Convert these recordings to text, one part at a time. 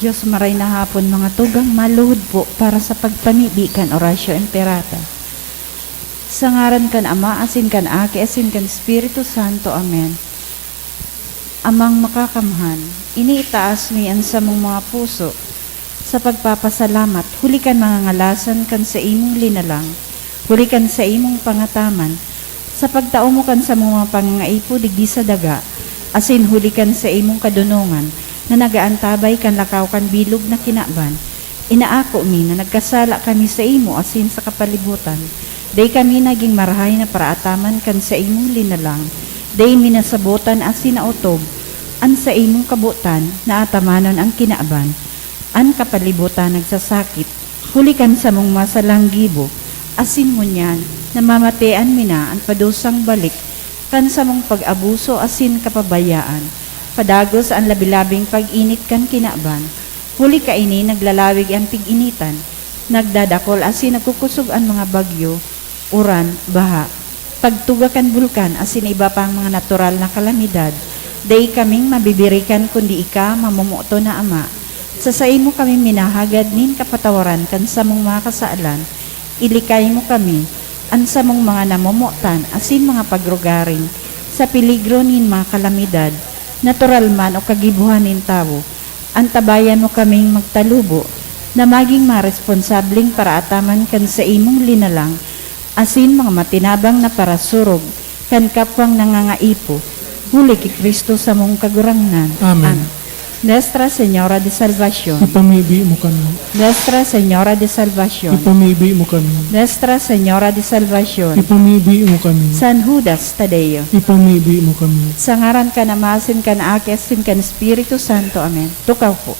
Diyos maray na hapon mga tugang maluhod po para sa pagpamibi kan orasyo imperata. Sa ngaran kan Ama, asin kan Aki, asin kan Espiritu Santo. Amen. Amang makakamhan, iniitaas niyan sa mong mga puso, sa pagpapasalamat, huli kan mga ngalasan kan sa imong linalang, huli kan sa imong pangataman, sa pagtao mo kan sa mga pangangaipo digdi sa daga, asin huli kan sa imong kadunungan, na nagaantabay kan lakaw kan bilog na kinaban. Inaako mi na nagkasala kami sa imo asin sa kapalibutan. Day kami naging marahay na paraataman kan sa imong linalang. Day minasabutan asin na utob, an sa imong kabutan na atamanon ang kinaban. An kapalibutan nagsasakit, huli kan sa mong masalanggibo, asin mo niyan, namamatean mi na ang padusang balik, kan sa mong pag-abuso asin kapabayaan. Padagos ang labilabing pag-init kan kinaban. Huli ka ini naglalawig ang pig-initan. Nagdadakol asin nagkukusog ang mga bagyo, uran, baha. Pagtuga kan bulkan asin iba pang mga natural na kalamidad. Day kaming mabibirikan kundi ika mamumuto na Ama. Sa mo kami minahagad nin kapatawaran kan sa mong mga kasaalan. Ilikay mo kami, an sa mong mga namumutan asin mga pagrugaring. Sa peligro nin mga kalamidad, natural man o kagibuhanin tao, antabayan mo kaming magtalubo, na maging maresponsabling paraataman kan sa imong linalang, asin mga matinabang na parasurog, kan kapwang nangangaipo, huli ki Kristo sa mong kagurangnan. Amen. Nuestra Señora de Salvación. Ipamibi mo kami. Nuestra Señora de Salvación. Ipamibi mo kami. Nuestra Señora de Salvación. Ipamibi mo kami. San Judas Tadeo. Ipamibi mo kami. Sa ngaran ka namasin kan Aki, asin kan Espiritu Santo. Amen. Tukaw po.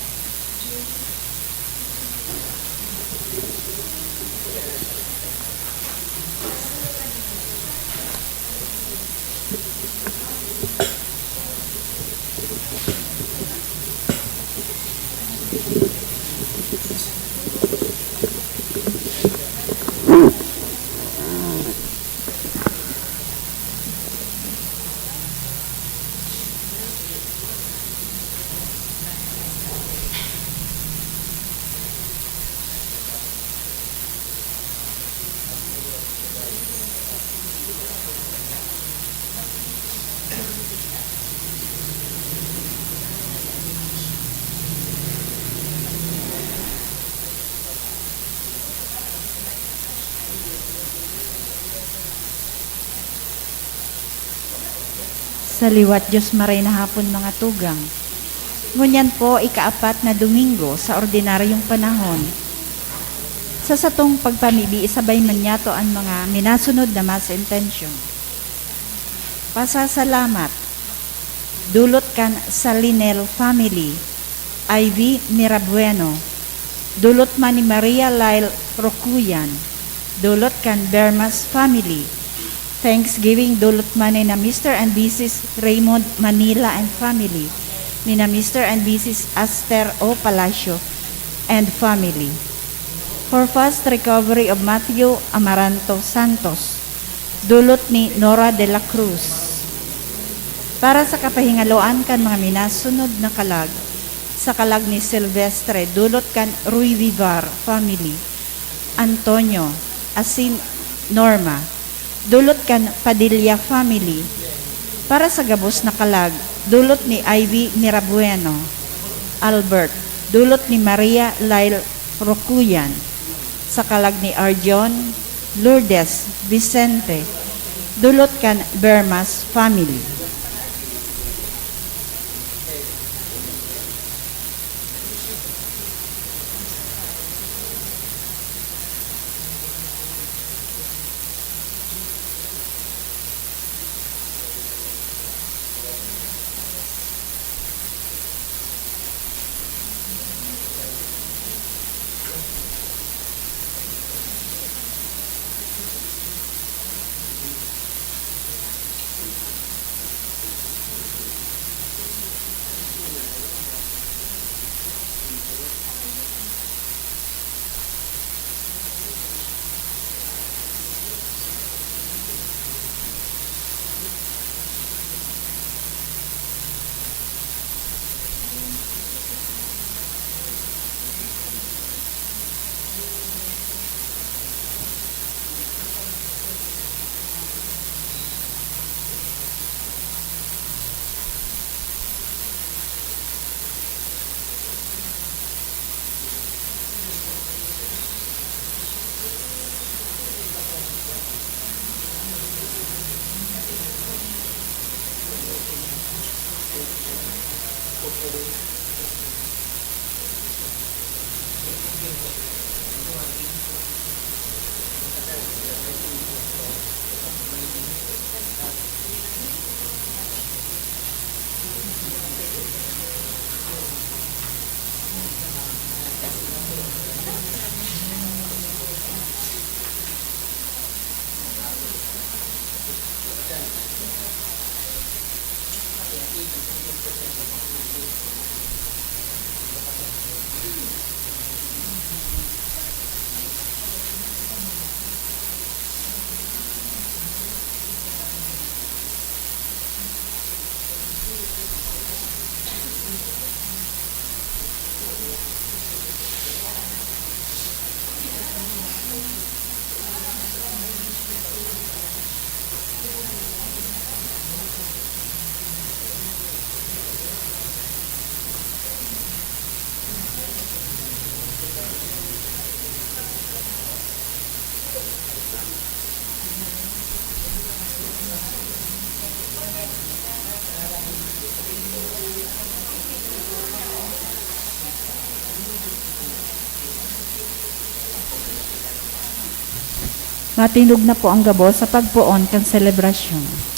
Sa liwat Diyos maray na hapon mga tugang. Ngunyan po ikaapat na Domingo sa ordinaryong panahon. Sa satong pagpamibi isabay man yato ang mga minasunod na mass intention. Pasasalamat. Dulot kan sa Linel family, Ivy Mirabueno. Dulot man ni Maria Lyle Rocuyan. Dulot kan Bermas family. Thanksgiving dulot man ni na Mr. and Mrs. Raymond Manila and family, ni na Mr. and Mrs. Aster O. Palacio and family. For fast recovery of Matthew Amaranto Santos, dulot ni Nora de la Cruz. Para sa kapahingaloan kan mga minasunod na kalag, sa kalag ni Silvestre, dulot kan Rui Vivar family, Antonio, asin Norma, dulot kan Padilla family. Para sa gabos na kalag, dulot ni Ivy Mirabueno, Albert, dulot ni Maria Lyle Rocuyan. Sa kalag ni Arjon, Lourdes, Vicente, dulot kan Bermas family. Matinog na po ang gabo sa pagpuon kan selebrasyon.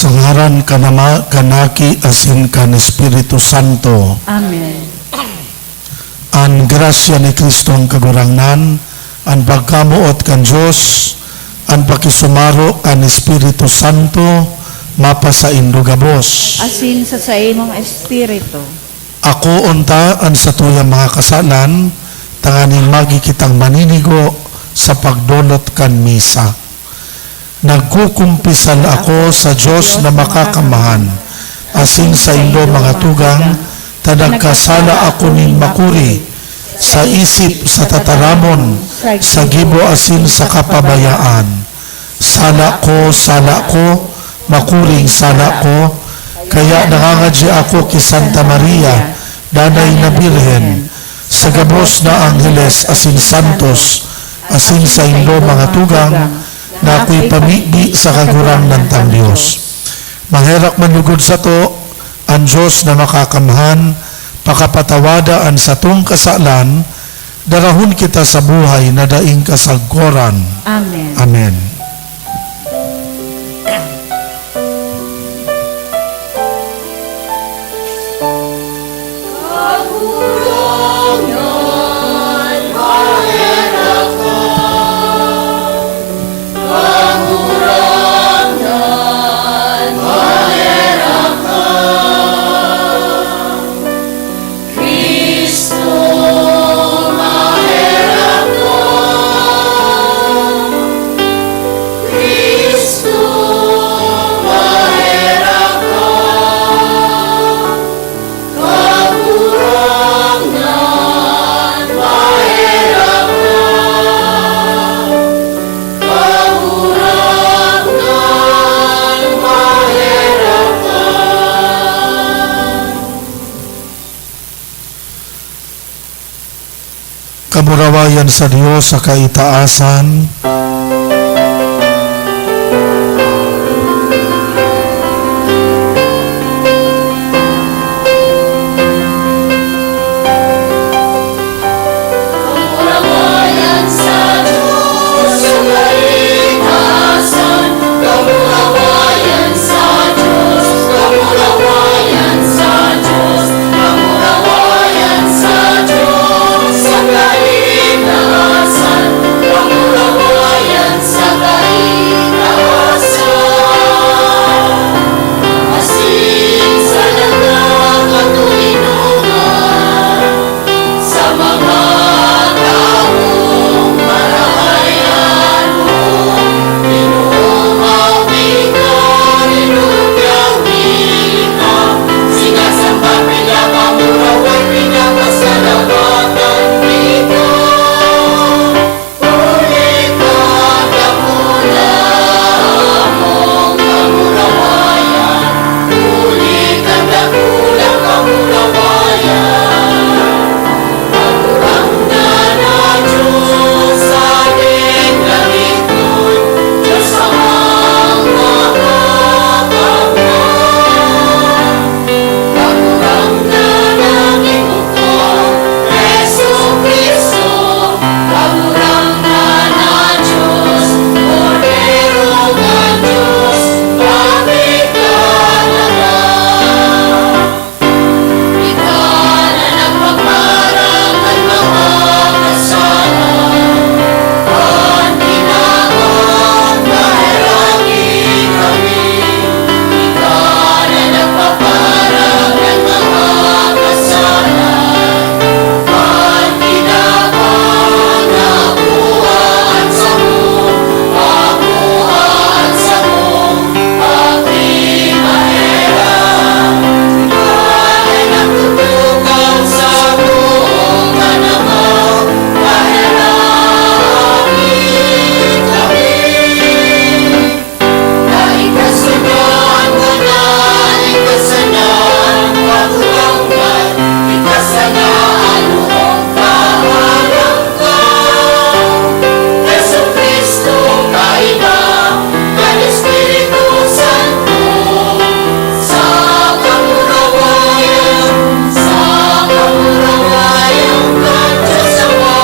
Sangaran kanama kanaki asin kan Espiritu Santo. Amen. An grasya ni Kristo ang kagurangnan, an pagkamuot kan Diyos, an pakisumaro kan Espiritu Santo, mapa sa indugabos. Asin sa imong espiritu. Ako unta an sa tuyang mga kasalan, tanganing magi kitang maninigo sa pagdolot kan misa. Nagkukumpisal ako sa Diyos na makakamahan, asin sa indo mga tugang, tanagkasala ako ning makuri, sa isip, sa tataramon, sa gibo asin sa kapabayaan. Sala ko, makuring sala ko, kaya nangangadya ako kay Santa Maria, Danay na Birhen, sa gabos na Angeles asin Santos, asin sa indo mga tugang, na ako'y pamigdi sa kagurang ng tang Diyos. Mangherak manlugod sa to, ang Diyos na makakamahan, pakapatawadaan sa tong kasalan, darahon kita sa buhay na daing kasagkoran. Amen. Amen. kamurawayan sa Dios sa kaitaasan, Kamurawayan sa Diyos sa kaitaasan. Kamurawayan sa Diyos. Kamurawayan sa Diyos. Kamurawayan sa Diyos sa kaitaasan. Kamurawayan sa kaitaasan. Asin sa dagat at ulinungan sa mga taong marahayan mo. Inuumaw ka, inuugawi ka, sinasamba pinapamurawan, pinapasalamatan dito. Ulit ang dakula mong kamurawayan, ulit ang dakulang kamurawayan. Pagurang na Diyos sa ating langit nun, Diyos amang makakamtan. Pagurang na langit bukong Jesu Cristo, pagurang na Diyos, Kordero ng Diyos, bakit ka nalang? Ikaw na nagpaparang ng mga kasalanan, ang ginawang kahirangin kami. Ikaw na nagpaparang ng mga kasalanan, ang ginawang nakuhaan sa mo, pakuhaan sa mo, pagtimahera. Ikaw ay nagtutugaw sa buong panahon, kahirangin kami. Naikasunod mo na, ikasanaan, pagulanggan, ikasanaan noong kahalang ka. Jesu Cristo, kaiba, ng Espiritu Santo, sa kamurawayan ng Diyos Ama.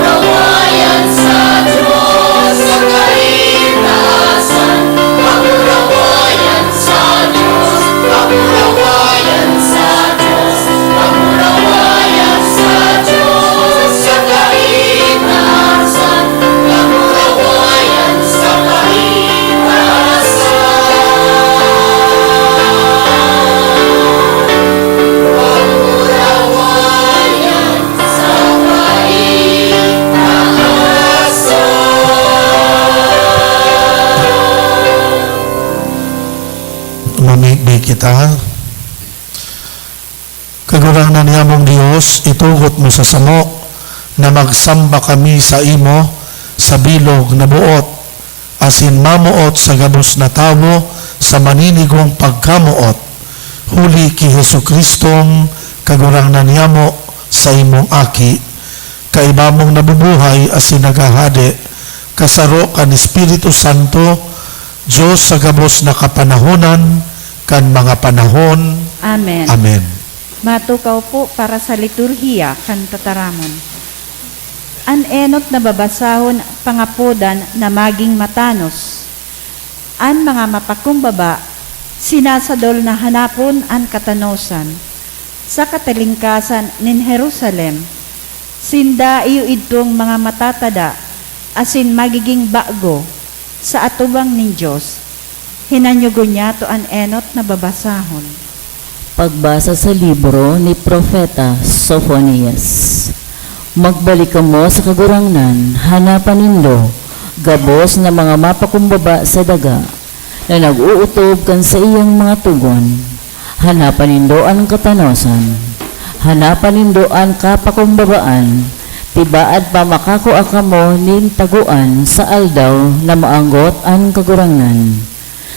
Kamurawayan sa Diyos sa kaitaasan. Kamurawayan sa Diyos. Kamurawayan sa Diyos. Kamurawayan sa Diyos sa kaitaasan. Kamurawayan sa kaitaasan. Kamurawayan sa kaitaasan. mamigbi kita. Kagurangan niya mong Diyos, itugot mo sa samo, na magsamba kami sa imo, sa bilog na buot, asin mamuot sa gabos na tawo, sa maninigong pagkamuot. Huli ki Hesu Kristong, kagurangan niya mo sa imong aki, kaiba mong nabubuhay asin nagahade, kasaro kan Espiritu Santo, Diyos sa gabos na kapanahonan, kan mga panahon. Amen. Amen. Matukaw po para sa liturhiya kan tataramon. An enot na babasahon pangapodan na maging matanos. An mga mapakumbaba, sinasadol na hanapon an katanosan. Sa katalingkasan nin Jerusalem, sinda iyo itong mga matatada, asin magiging bago sa atubang nin Diyos. Hinanyugo niya to an enot na babasahon. Pagbasa sa libro ni Propeta Sophonias. Magbalik ka mo sa kagurangnan, hanapan nindo, gabos na mga mapakumbaba sa daga, na nag-uutob kan sa iyang mga tugon. Hanapan nindo ang katanosan, hanapan nindo ang kapakumbabaan, Tibaad pa makakua kamo nin taguan sa aldaw na maanggot ang kagurangnan.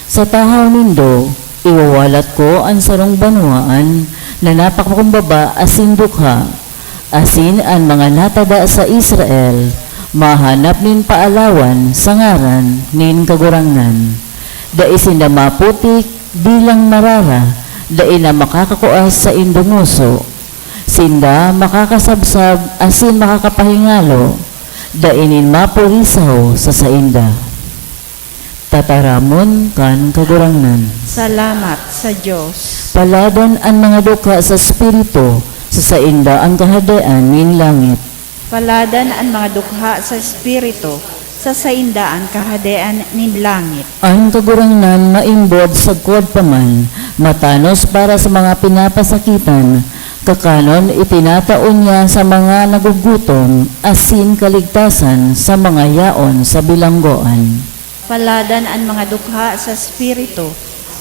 Sa tahaw nindo, iwawalat ko ang sarong banwaan na napakakumbaba asin dukha, asin ang mga natada sa Israel, mahanap nin paalawan sa ngaran nin kagurangnan. Da isin na maputik bilang marara, da ina makakakuas sa indunguso, sinda makakasabsab asin makakapahingalo, da inin mapurisaw sa sainda. Tataramon kan kagurangnan. Salamat sa Diyos. Paladan ang mga duka sa Espiritu, sa sainda ang kahadaan nin langit. Paladan ang mga dukha sa Espiritu, sa sainda ang kahadean nin langit. Ang kagurangnan maimbod sa kuwad paman, matanos para sa mga pinapasakitan, kakanon itinataon niya sa mga nagugutom, asin kaligtasan sa mga yaon sa bilanggoan. Paladan ang mga dukha sa Espiritu,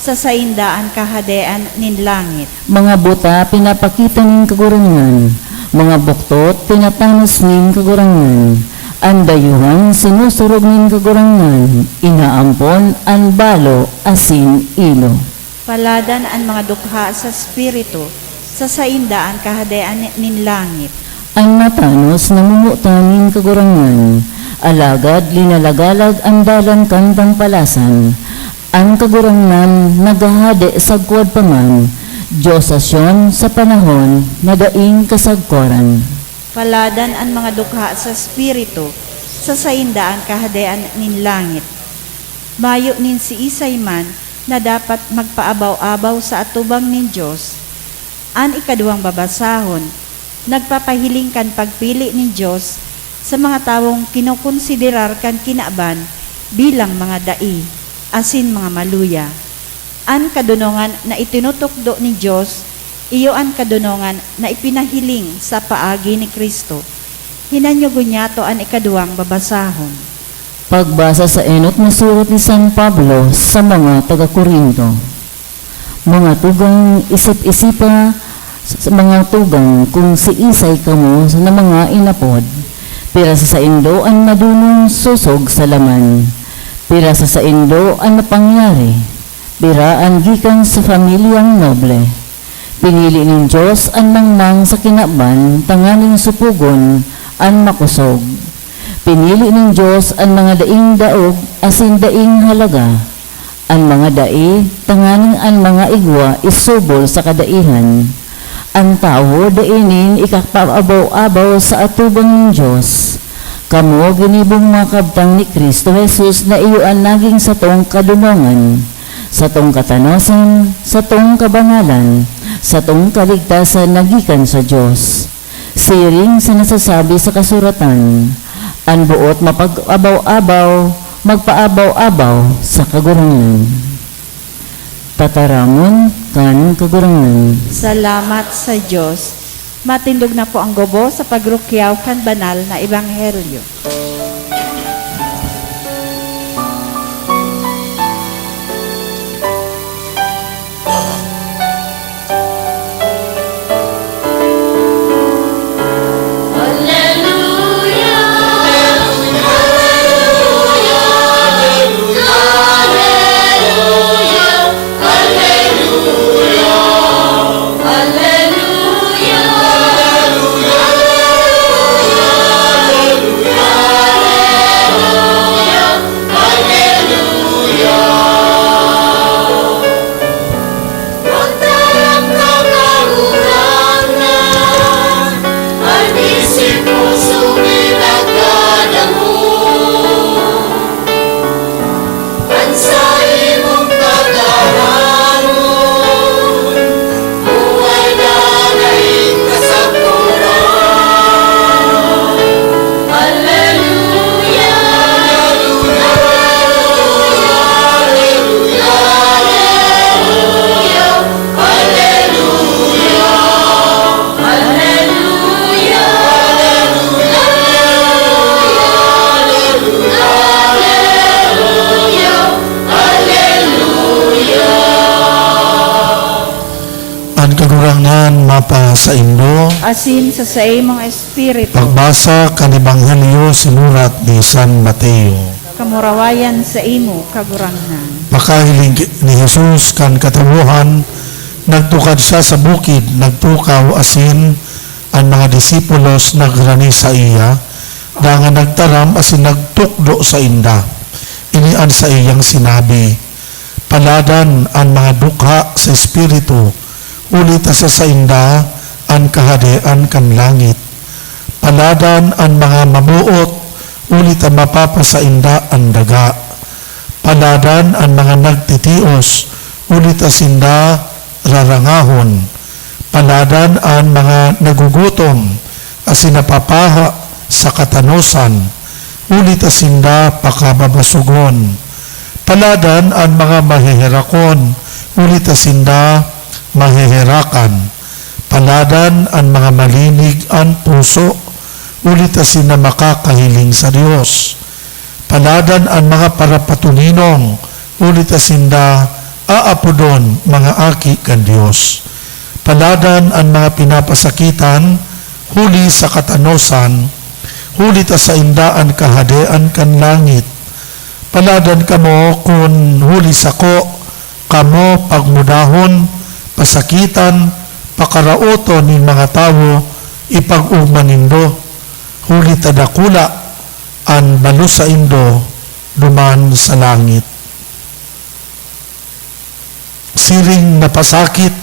sa sainda ang kahadean nin langit. Mga buta pinapakita nin kagurangnan, mga buktot pinatanos nin kagurangnan, ang dayuhan sinusurog nin kagurangnan, inaampon ang balo asin ilo. Paladan ang mga dukha sa Espiritu, sa sainda ang kahadean nin langit. Ang matanos namumutan nin kagurangnan, alagad linalagalag ang dalan kantang palasan, ang kagurangnan nagahade sa kuwad paman, Diyosasyon sa panahon na daing kasagkoran. Paladan ang mga dukha sa Espiritu, sa sainda ang kahadean nin langit. Mayo nin si Isay man na dapat magpaabaw-abaw sa atubang nin Diyos. An ikaduhang babasahon, nagpapahiling kan pagpili nin Diyos sa mga tawong kinukonsiderar kan kinaaban bilang mga dai, asin mga maluya. An kadunongan na itinutukdo ni Diyos, iyo ang kadunongan na ipinahiling sa paagi ni Kristo. Hinanyugo niya to ang ikaduhang babasahon. Pagbasa sa enot na surat ni San Pablo sa mga taga-Korinto. Mga tugang isip-isipa sa mga tugang kung si Isay kamo na mga inapod, pira sa saindo ang madunong susog sa laman, pira sa saindo ang napangyari, pira ang gikan sa pamilyang noble. Pinili ng Diyos ang mangmang sa kinaban, tanganing supugon ang makusog. Pinili ng Diyos ang mga daing daog, asin daing halaga. Ang mga dai, tanganing ang mga igwa, isubol sa kadaihan. Ang tao dainin ikakpaabaw-abaw sa atubang ng Diyos. Kamo ginibong mga kabtang ni Kristo Jesus na iyoan naging sa tong kadunongan, sa tong katanasan, sa tong kabangalan, sa tong kaligtasan nagikan sa Diyos. Siring sa nasasabi sa kasuratan, ang buot mapag-abaw-abaw, magpaabaw-abaw sa kagurangan. Tataramon kan kagurangnan. Salamat sa Diyos. Matindog na po ang gobo sa pagrukyaw kan banal na ebanghelyo. Ang kagurangnan mapa sa indo, asin sa imong espiritu, Pagbasa kan Ebanghelyo sinurat ni San Mateo. kamurawayan sa imo kagurangnan. Makahiling ni Jesus kan katawuhan, nagtukad siya sa bukid, nagtukaw asin ang mga disipulos nagrani sa iya, na nga nagtaram asin nagtukdo sa inda. Inian sa iyang sinabi, paladan ang mga dukha sa espiritu, ulit sa inda ang kahadean kan langit. Paladan ang mga mabuot, ulit ang mapapasa inda ang daga. Paladan ang mga nagtitios, ulit asinda rarangahon. Paladan ang mga nagugutom, asin napapaha sa katanusan, ulit asinda pakababasugon. Paladan ang mga mahihirakon, ulit asinda mahihirakan. Paladan ang mga malinig ang puso, ulit asinda makakahiling sa Diyos. Paladan ang mga parapatuninong, ulit asinda aapodon mga aki kan Diyos. Paladan ang mga pinapasakitan, huli sa katanosan, huli ta sa indaan kahadean kan langit. Paladan kamo kung huli sako, kamo pagmudahon, pasakitan, pakarauton ni mga tao, ipag-ugman nindo, huli ta dakula, ang balo sa indo, duman sa langit. Siring napasakit,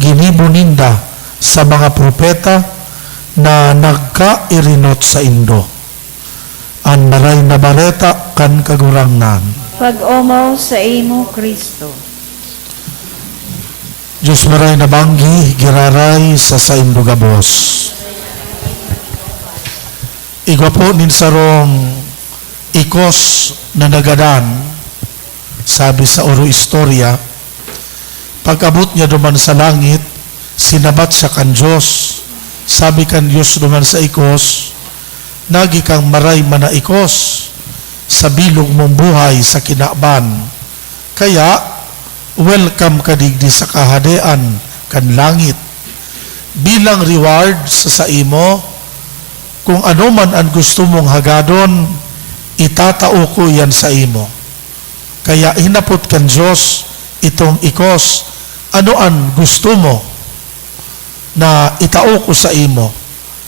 ginibuninda sa mga propeta na nagkairinot sa indo. Ang maray na bareta kan kagurangnan. Pag-umaw sa imo Kristo. Diyos maray na banggi, giraray sa indo gabos. Igwa po nin sarong ikos na nagadan, sabi sa oro istorya, pag-abot niya duman sa langit, sinabat siya kan Diyos. Sabi kan Diyos duman sa ikos, nagi kang maray manaikos sa bilog mong buhay sa kinaban. Kaya, welcome ka digdi sa kahadean kan langit. Bilang reward sa imo, kung ano man ang gusto mong hagadon, itatao ko yan sa imo. Kaya hinapot kan Diyos itong ikos, ano ang gusto mo na itao ko sa imo?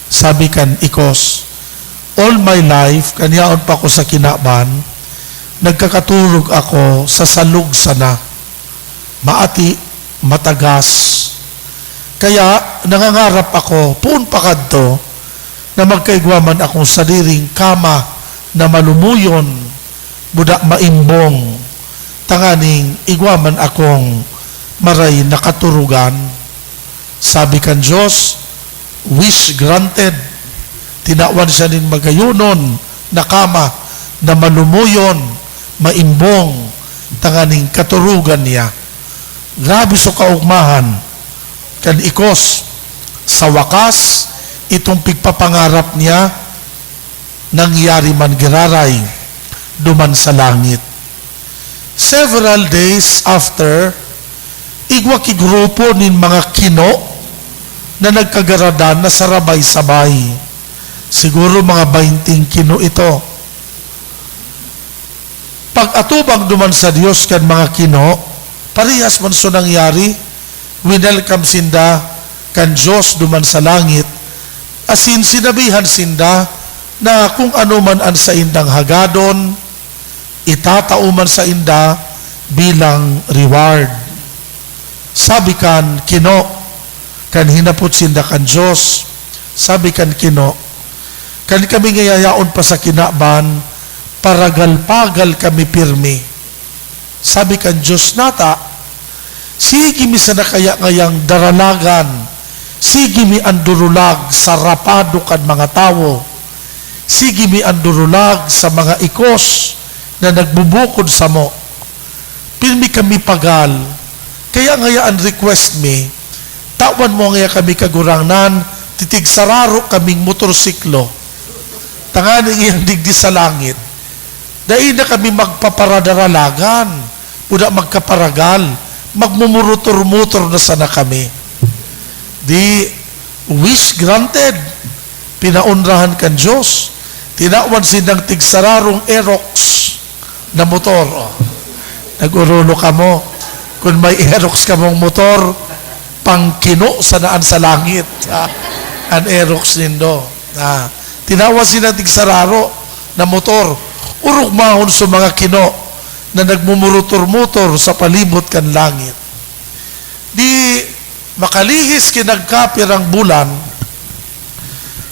Sabi kan ikos, all my life, kanyaon pa ko sa kinaban, nagkakaturog ako sa salug sana, maati, matagas. Kaya nangangarap ako, puun pa kadto, na magkaigwaman akong sariling kama na malumuyon, budak maimbong, tanganing igwaman akong maray nakaturugan. Sabi kan Diyos, wish granted. Tinawan siya nin magayunon na kama na malumuyon, maimbong, tanganing katurugan niya. Grabe so kaugmahan kan ikos. Sa wakas, itong pigpapangarap niya, nangyari man giraray, duman sa langit. Several days after, igwa kigrupo nin mga kino na nagkagaradan na sarabay-sabay. Siguro mga 20 kino ito. Pag atubang duman sa Diyos kan mga kino, parehas man so nangyari, winelcome sinda kan Diyos duman sa langit, asin sinabihan sinda na kung ano man ang sa indang hagadon, itatao man sa inda bilang reward. Sabi kan kino, kan hinapot sinda kan Diyos, sabi kan kino, kan kami ngayayaon pa sa kinaban, paragal-pagal kami pirmi. Sabi kan Diyos nata, sige mi sa nakaya ngayang daralagan, sige mi andurulag sa rapado kan mga tao, sige mi andurulag sa mga ikos na nagbubukod sa mo. Pirmi kami pagal, kaya ngaya ang request mi, tawan mo ngaya kami kagurangnan, titig sararo kaming motorsiklo, tanganing iyang digdi sa langit, dahil na kami magpaparadaralagan, uda magkaparagal, magmumurutor-mutor na sana kami. Di, wish granted. Pinaunrahan kan Diyos. Tinawan silang tigsararong Aerox na motor. Oh. Nagurulo ka mo. Kung may Aerox ka mong motor, pangkino sa naan sa langit. Ang Aerox nindo. Tinawan silang tigsararo na motor. Urugmahon sa mga kino na nagmumurutor-mutor sa palibot kan langit. Di makalihis kinagkapirang bulan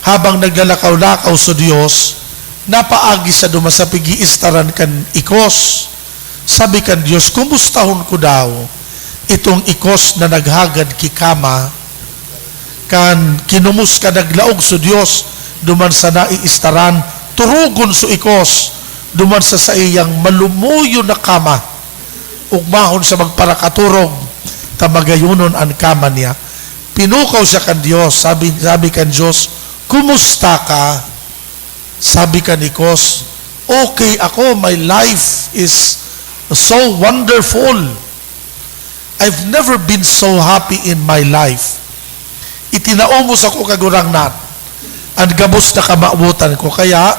habang naglalakaw-lakaw sa Diyos, napaagi sa dumasapig iistaran kan ikos. Sabi kan Diyos, kumustahon ko daw itong ikos na naghagad kikama, kan kinumus ka naglaog sa Diyos, duman sa naiistaran, turugon sa ikos, duman sa iyang malumuyo na kama, ugmahon sa magparakaturog, tamagayunon ang kama niya. Pinukaw siya kan Diyos, sabi kan Diyos, kumusta ka? Sabi kan ikos, okay ako, my life is so wonderful. I've never been so happy in my life. Itinaumos ako kagurangnan, ang gabos na kamautan ko, kaya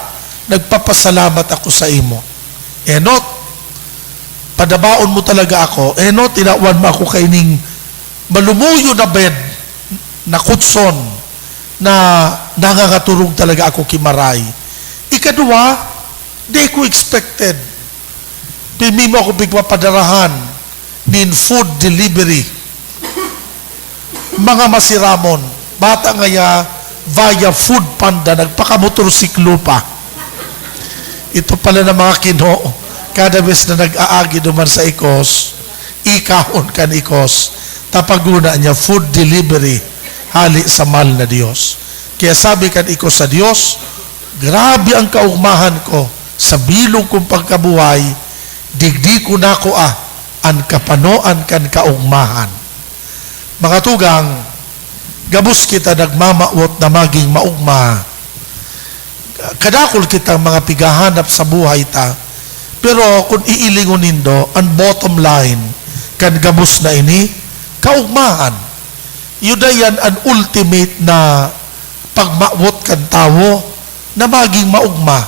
nagpapasalamat ako sa imo. Enot, padabaon mo talaga ako. Enot, tinawan mo ako kaining malumuyo na bed, na kutson, na nangangaturog talaga ako kimaray. Ikadua, di ko expected. Pimi mo ako bigpapadarahan nin food delivery. Mga masiramon, bata ngaya, via food panda, nagpakamotorsiklo pa. Ito pala na mga Kinoo, kada bes na nag-aagi duman sa ikos, ikahon kan ikos, tapaguna niya food delivery, hali sa mahal na Diyos. Kaya sabi kan ikos sa Diyos, grabe ang kaugmahan ko sa bilog kong pagkabuhay, digdi ko na ko ang kapanoan kan kaugmahan. Mga tugang, gabos kita nagmamawot na maging maugma. Kadakol kitang mga pigahanap sa buhay ta. Pero kung iilingon nindo, ang bottom line, kan gabos na ini, kaugmahan. Yun na yan ang ultimate na pagmawot kan tao na maging maugma.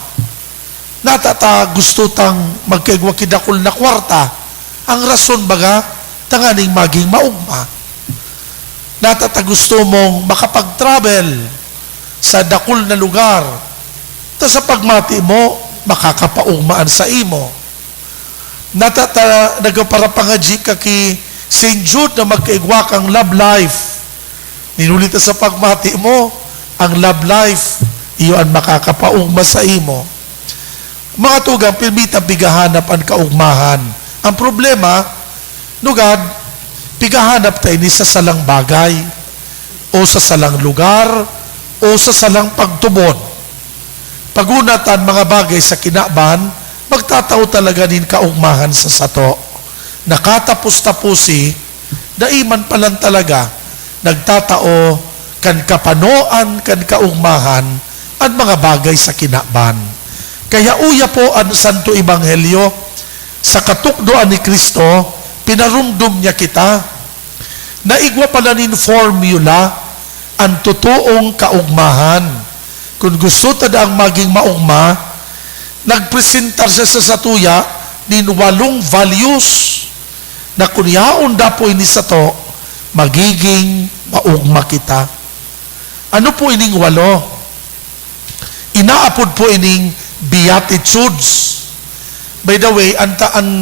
Natata gusto tang magkaigwa kidakol na kwarta, ang rason baga, tanganing maging maugma. Natata gusto mong makapag-travel sa dakol na lugar, ta sa pagmati mo, makakapaugmaan sa imo. Natata nagaparapangaji ka ki St. Jude na magkaigwa kang love life. Ninulita sa pagmati mo, ang love life, iyo ang makakapaugma sa imo. Mga tugang, pilmita pigahanap ang kaugmahan. Ang problema, nugad, pigahanap tayo ni sa salang bagay, o sa salang lugar, o sa salang pagtubod. Pagunatan mga bagay sa kinaban, magtataw talaga din kaugmahan sa sato. Nakatapos-tapusi, daiman pa lang talaga, nagtatao, kan kapanoan, kan kaugmahan, ang mga bagay sa kinaban. Kaya uya po ang Santo Ebanghelyo, sa katukdoan ni Kristo, pinarumdum niya kita, naigwa pala nin formula, ang totoong kaugmahan. Kung gusto tadang maging maugma, nagpresentar siya sa satuya nin 8 values na kunyaon dapo ini sa to, magiging maugma kita. Ano po ining 8? Inaapod po ining Beatitudes. By the way, ang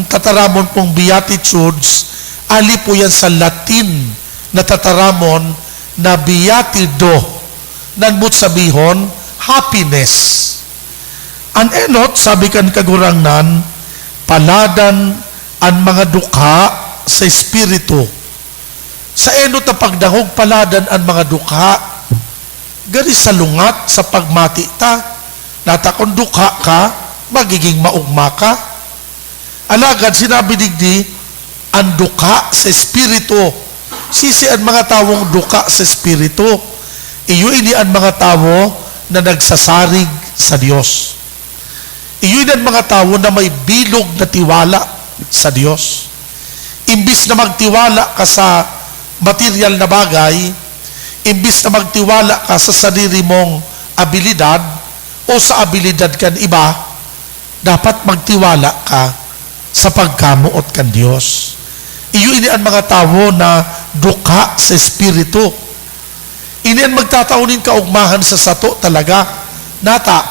tataramon pong Beatitudes, ali po yan sa Latin na tataramon na Beatido. Nanmut sabihon, happiness. An enot, sabi kan kagurangnan, paladan ang mga dukha sa espiritu. Sa enot na pagdahog paladan ang mga dukha, gari sa lungat sa pagmati ta, natakon dukha ka, magiging maugma ka. Alagad, sinabi digdi, ang dukha sa espiritu. Sisi ang mga tawong dukha sa espiritu. Iyo ini ang mga tawo na nagsasarig sa Diyos. Iyo ini ang mga tawo na may bilog na tiwala sa Diyos. Imbis na magtiwala ka sa material na bagay, imbis na magtiwala ka sa sarili mong abilidad o sa abilidad kan iba, dapat magtiwala ka sa pagkamuot kan Dios. Iyo ini ang mga tao na duka sa espiritu. Ini ang magtataunin kaugmahan sa sato talaga. Nata,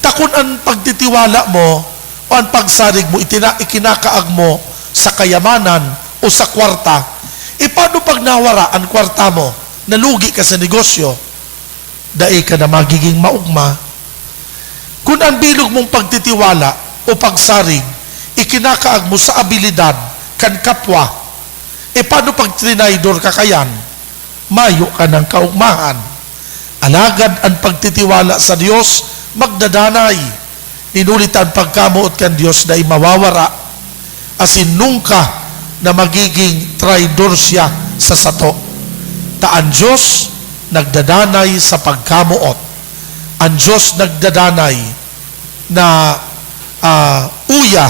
takon ang pagtitiwala mo o ang pagsarig mo, ikinakaag mo sa kayamanan o sa kwarta, paano pag nawara ang kwarta mo, nalugi ka sa negosyo, dai ka na magiging maugma. Kung ang bilog mong pagtitiwala o pagsarig, ikinakaag mo sa abilidad kan kapwa, paano pag trinaydor ka kayan, mayo ka ng kaugmahan. Alagad ang pagtitiwala sa Diyos, magdadanay. Ninulit ang pagkamuot kan Diyos na mawawara, asin nungka na magiging traidor siya sa sato. Taan Diyos nagdadanay sa pagkamuot. Ang Diyos nagdadanay na uya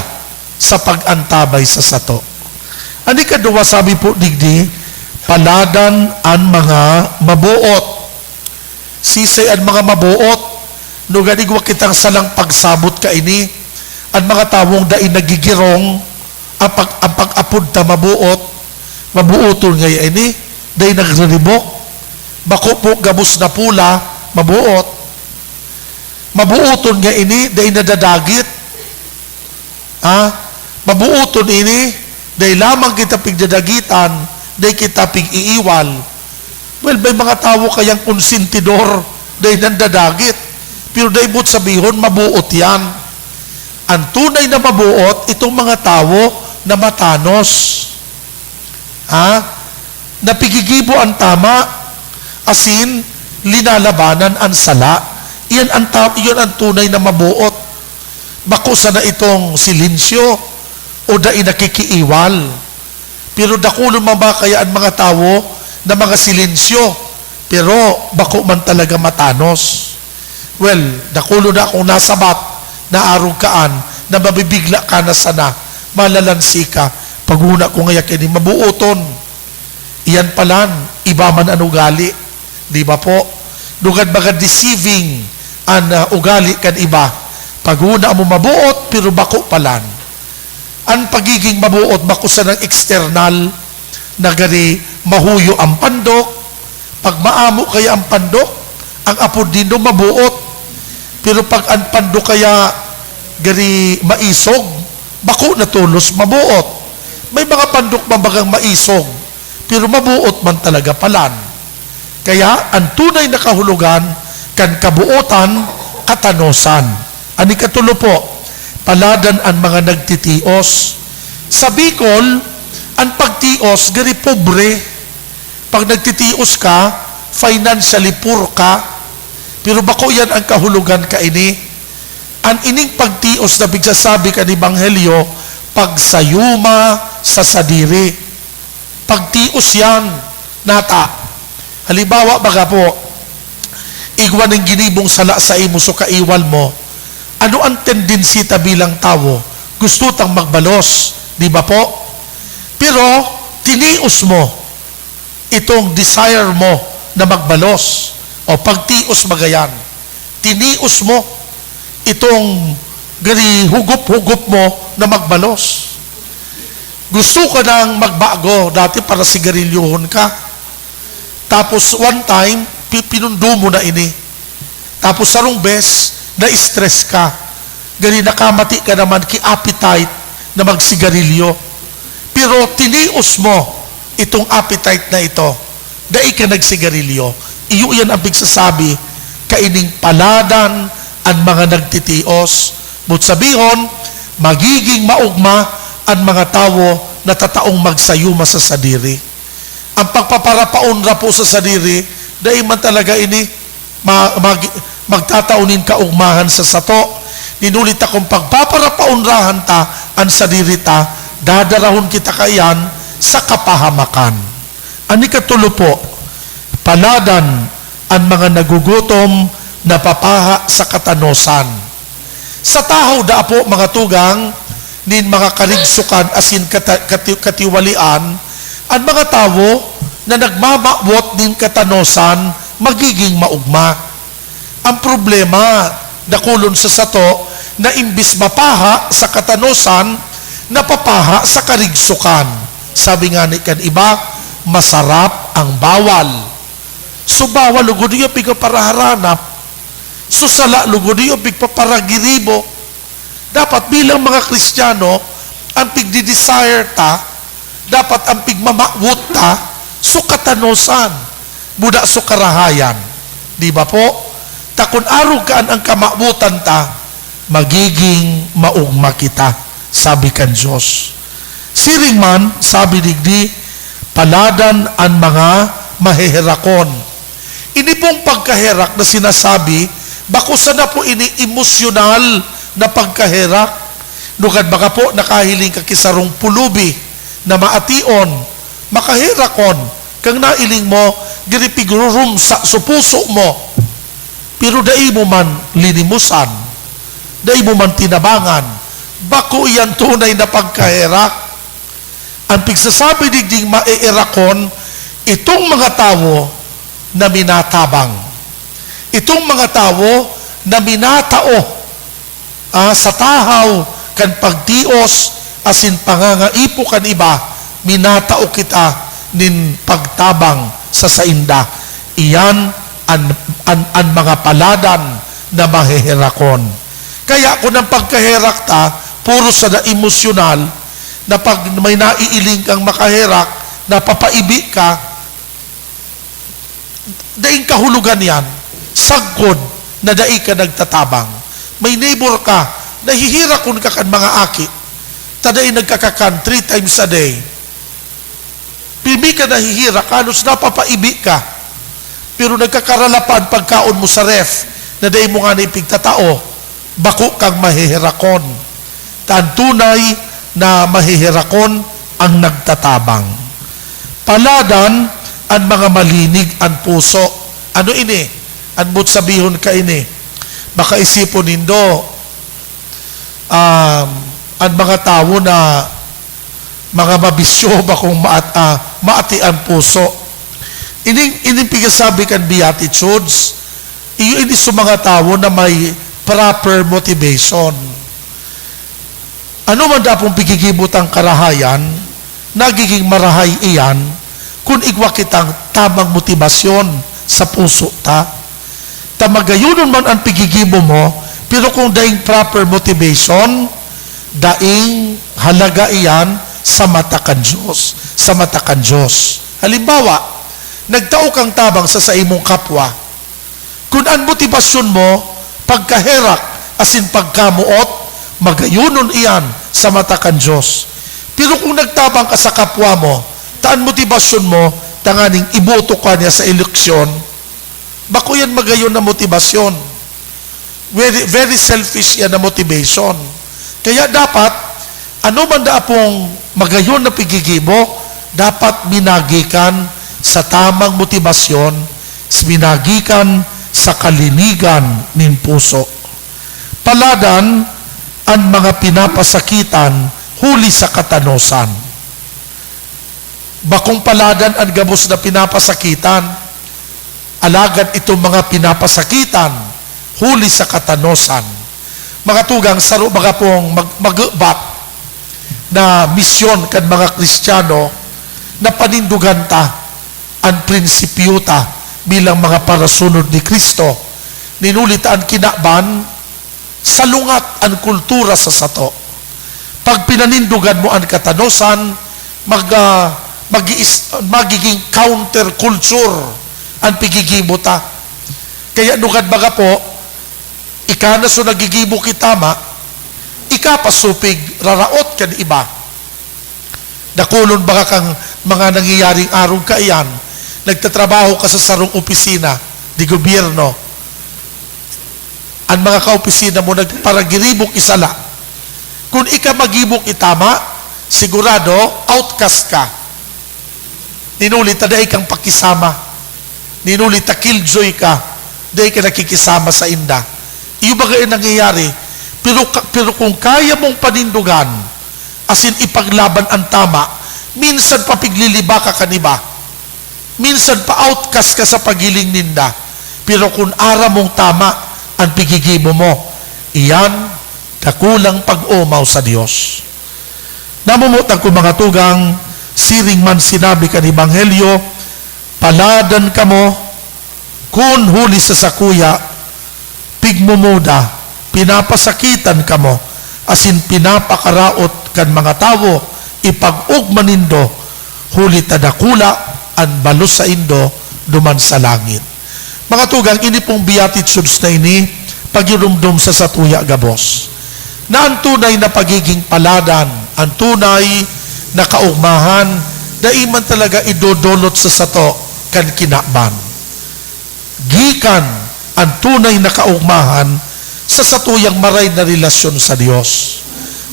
sa pag-antabay sa sato. Ani kadua sabi po digdi, paladan ang mga mabuot. Sisay ang mga mabuot, no ganigwa kitang salang pagsabot ka ini, ang mga tawong dai nagigirong, ang pag-apod ta mabuot, mabuoton ngay ini, dai nagreribok, bako po gabos na pula, mabuot, mabuoton nga ini, dai nadadagit, mabuoton ini, dai lamang kita pigdadagitan, dai kita pig-iiwal. Well, may mga tao kayang konsentidor, dai nandadagit, pero dai mo't sabihon, mabuot yan. Ang tunay na mabuot, itong mga tao na matanos. Napigigibo ang tama, asin, linalabanan ang sala. Iyan ang tunay na mabuot. Bako sana itong silensyo o dai nakikiiwal. Pero dakulo kaya ang mga tao na mga silensyo, pero bako man talaga matanos. Well, dakulo na kung nasabat, na arugkaan, na mabibigla ka na sana, malalansi ka, paguna ko ngayon kini mabuoton. Iyan palan, iba man ang ugali. Di ba po? Dugad baga deceiving ang ugali kan iba. Paguna mo mabuot, pero bako palan. Ang pagiging mabuot, bako sa ng external, na gani mahuyo ang pandok. Pag maamo kaya ang pandok, ang apod din do mabuot. Pero pag ang pandok kaya gani maisog, bako na tulos mabuot. May mga pandok mabagang maisog, pero mabuot man talaga palan. Kaya ang tunay na kahulugan kan kabuotan, katanosan. Ani katulo po, paladan ang mga nagtitios. Sa Bicol, ang pagtios, gari pobre. Pag nagtitios ka, financially poor ka, pero bako yan ang kahulugan ka ini. Ang ining pagtios na bigsasabi ka ni Banghelyo, pagsayuma sa sadiri. Pagtios yan, nata. Halimbawa, baga po, igwan ng ginibong sala sa imo so kaiwal mo, ano ang tendency ta bilang tao? Gusto tang magbalos, di ba po? Pero, tinios mo itong desire mo na magbalos o pagtios magayan. Tinios mo itong gani hugup-hugup mo na magbalos. Gusto ka nang magbago, dati para sigarilyohon ka. Tapos one time, pinundo mo na ini. Tapos sarong bes, na-stress ka. Gani nakamati ka naman ki-appetite na magsigarilyo. Pero tinios mo itong appetite na ito, dai ka nagsigarilyo. Iyo yan ang bigsasabi, kaining paladan ang mga nagtitios. But sabihon, magiging maugma ang mga tao na tataong magsayuma sa sadiri. Ang pagpaparapaunra po sa sadiri, dai man talaga ini magtataunin kaugmahan sa sato. Ninulit akong pagpaparapaunrahan ta ang sadiri ta, dadarahon kita kayan sa kapahamakan. Ani katulo po, paladan ang mga nagugutom na papaha sa katanosan. Sa tahaw da po mga tugang, nin mga karigsukan asin katiwalian, ang mga tao na nagmamawot din katanosan, magiging maugma. Ang problema, dakulon sa sato, na imbis mapaha sa katanosan, napapaha sa karigsukan. Sabi nga ni kan iba, masarap ang bawal. So bawal, lugod niyo pigpaparaharanap. So sala, lugod niyo pigpaparagiribo. Dapat bilang mga Kristiyano, ang pigdi-desire ta, dapat ang pigmamawot ta, so katanosan, buda so karahayan. Di ba po? Takon arugan ang kamawutan ta, magiging maugma kita, sabi kan Diyos. Siring man, sabi digdi, paladan ang mga maheherakon. Ini pong pagkaherak na sinasabi, bako sana po ini emosyonal na pagkaherak. Nugad baka po nakahiling ka kisarong pulubi na maation, makaherakon, kang nailing mo, giripigurum sa puso mo. Pero dai mo man linimusan, dai mo man tinabangan, bako iyan tunay na pagkaherak. Ang pigsasabi digding maeerakon, itong mga tao na minatabang. Itong mga tao na minatao sa tahaw kan pagtios asin pangangaipo kan iba, minatao kita nin pagtabang sa sainda. Iyan ang mga paladan na maheherakon. Kaya kung ang pagkaherak ta, puro sa na emosyonal, na pag may naiiling kang makaherak, napapaibi ka, daing kahulugan yan, sagkod na dai ka nagtatabang. May neighbor ka, nahihirakon ka kan mga aki, taday nagkakakan 3 times a day. Pibi ka nahihirak, halos napapaibi ka, pero nagkakaralapan pagkaon mo sa ref, na day mo nga naipigtatao, bako kang mahihirakon. Taan tunay na mahihirakon ang nagtatabang. Paladan ang mga malinig ang puso. Ano ini? Anbot sabihon ka ini. Baka isipon nindo, ang mga tao na mga mabisyo ba kung maati ang puso. Ining pigasabi kan Beatitudes, iyo ini sa mga tao na may proper motivation. Ano man dapong pigigibot ang karahayan, nagiging marahay iyan, kung igwa kitang tamang motibasyon sa puso ta. Tamagayunon man ang pigigibo mo, pero kung daing proper motivation, daing halaga iyan sa mata kan Diyos. Sa mata kan Diyos. Halimbawa, nagtao kang tabang sa imong kapwa. Kung ang motibasyon mo, pagkaherak, asin pagkamuot, magayunon iyan sa mata kan Diyos. Pero kung nagtabang ka sa kapwa mo, taan motibasyon mo, tanganing iboto ka niya sa eleksyon, bako yan magayon na motibasyon. Very, very selfish yan na motivation. Kaya dapat, ano man da pong magayon na pigigibo, dapat minagikan sa tamang motibasyon, minagikan sa kalinigan nin puso. Paladan ang mga pinapasakitan huli sa katanosan. Bakong paladan ang gabos na pinapasakitan, alagad itong mga pinapasakitan huli sa katanosan. Mga tugang saro mga pong mag-ubat na misyon kan mga Kristiyano na panindugan ta ang prinsipyo ta bilang mga parasunod ni Kristo. Ninulit ang kinaban, salungat ang kultura sa sato. Pag pinanindugan mo ang katanosan, magiging counterculture ang pigigibo ta. Kaya nugad baga po, ika na so nagigibo kitama, ika pasupig raraot kan iba. Dakulon baka kang mga nangyayaring araw ka iyan, nagtatrabaho ka sa sarong opisina di gobyerno. Ang mga kaopisina mo nagparagiribok isala. Kung ika magibok itama, sigurado outcast ka. Ninulit na kang pakisama. Ninulit na killjoy ka, dahil ka nakikisama sa inda. Iyo ba kayo nangyayari? Pero kung kaya mong panindugan, asin ipaglaban ang tama, minsan papigliliba ka kaniba. minsan pa outcast ka sa pagiling ninda. Pero kung ara mong tama ang pigigimo mo, iyan kakulang pag-umaw sa Dios. Namumutan ko mga tugang, siring man sinabi kan Ebanghelyo, paladan kamo kun huli sa sakuya, pigmumuda, pinapasakitan kamo, asin pinapakaraot kan mga tao, ipag-ugma nindo, huli tadakula, an balos sa indo, duman sa langit. Mga tugang, ini pong beatitudes na ini, pagirumdum sa satuya gabos. Na ang tunay na pagiging paladan, ang tunay na kaugmahan, na iman talaga idodolot sa sato kan kinaban. Gikan ang tunay na kaugmahan sa satuyang maray na relasyon sa Dios.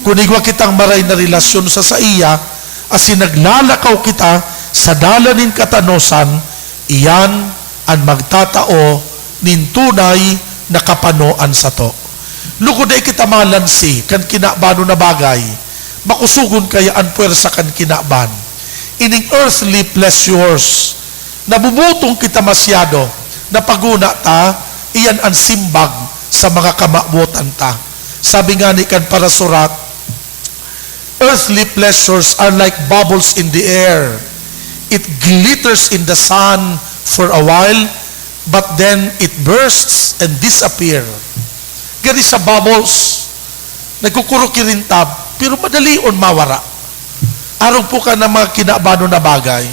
Kung igwa kitang maray na relasyon sa iya, asin naglalakaw kita sa dalanin katanosan, iyan ang magtatao nin tunay na kapanoan sa to. Lugod ay kita malansi kan kinabano na bagay, makusugon kaya ang puwersa kan kinaban. Ining earthly pleasures, nabubutong kita masyado, na paguna ta, iyan ang simbag sa mga kamabutan ta. Sabi nga ni kan para surat, earthly pleasures are like bubbles in the air. It glitters in the sun for a while, but then it bursts and disappear. Gani sa bubbles, nagkukurukirintab, pero madalion mawara. Arong po ka ng mga kinabano na bagay.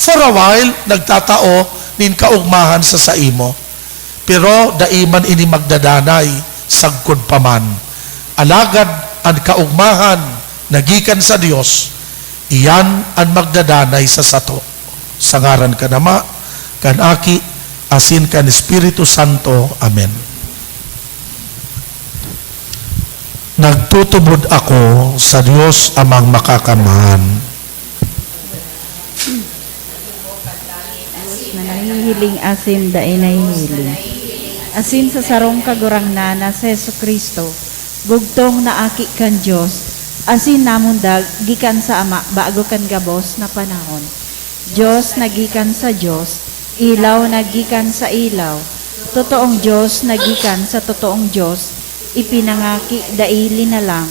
For a while, nagtatao nin kaugmahan sa saimo. Pero daiman ini magdadanay, sagkod paman. Alagad ang kaugmahan, nagikan sa Dios, iyan ang magdadanay sa sato. Sa ngaran ka nama, kan aki, asin kan Espiritu Santo. Amen. Nagtutubod ako sa Diyos amang makakamahan. Na nahihiling asin daay nahihiling. Asin sa sarong kagurangnan na sa Jesucristo, bugtong na aki kan Diyos, asin namundag, gikan sa Ama, bago kan gabos na panahon. Diyos nagikan sa Diyos, ilaw nagikan sa ilaw, totoong Diyos nagikan sa totoong Diyos, ipinangaki daili na lang,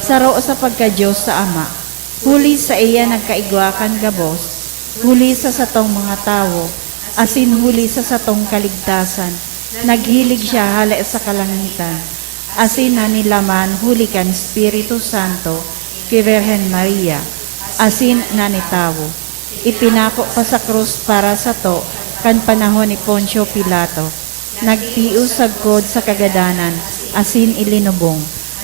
saro sa pagka-Diyos sa Ama, huli sa iya nagkaigwakan gabos, huli sa satong mga tao, asin huli sa satong kaligtasan, naghilig siya hala sa kalangitan, asin na nilaman huli kan Espiritu Santo, kay Virgen Maria, asin na ni tawo. Ipinako pa sa krus para sa to, kan panahon ni Poncio Pilato, nagtius sagkod sa kagadanan, asin ilinubong,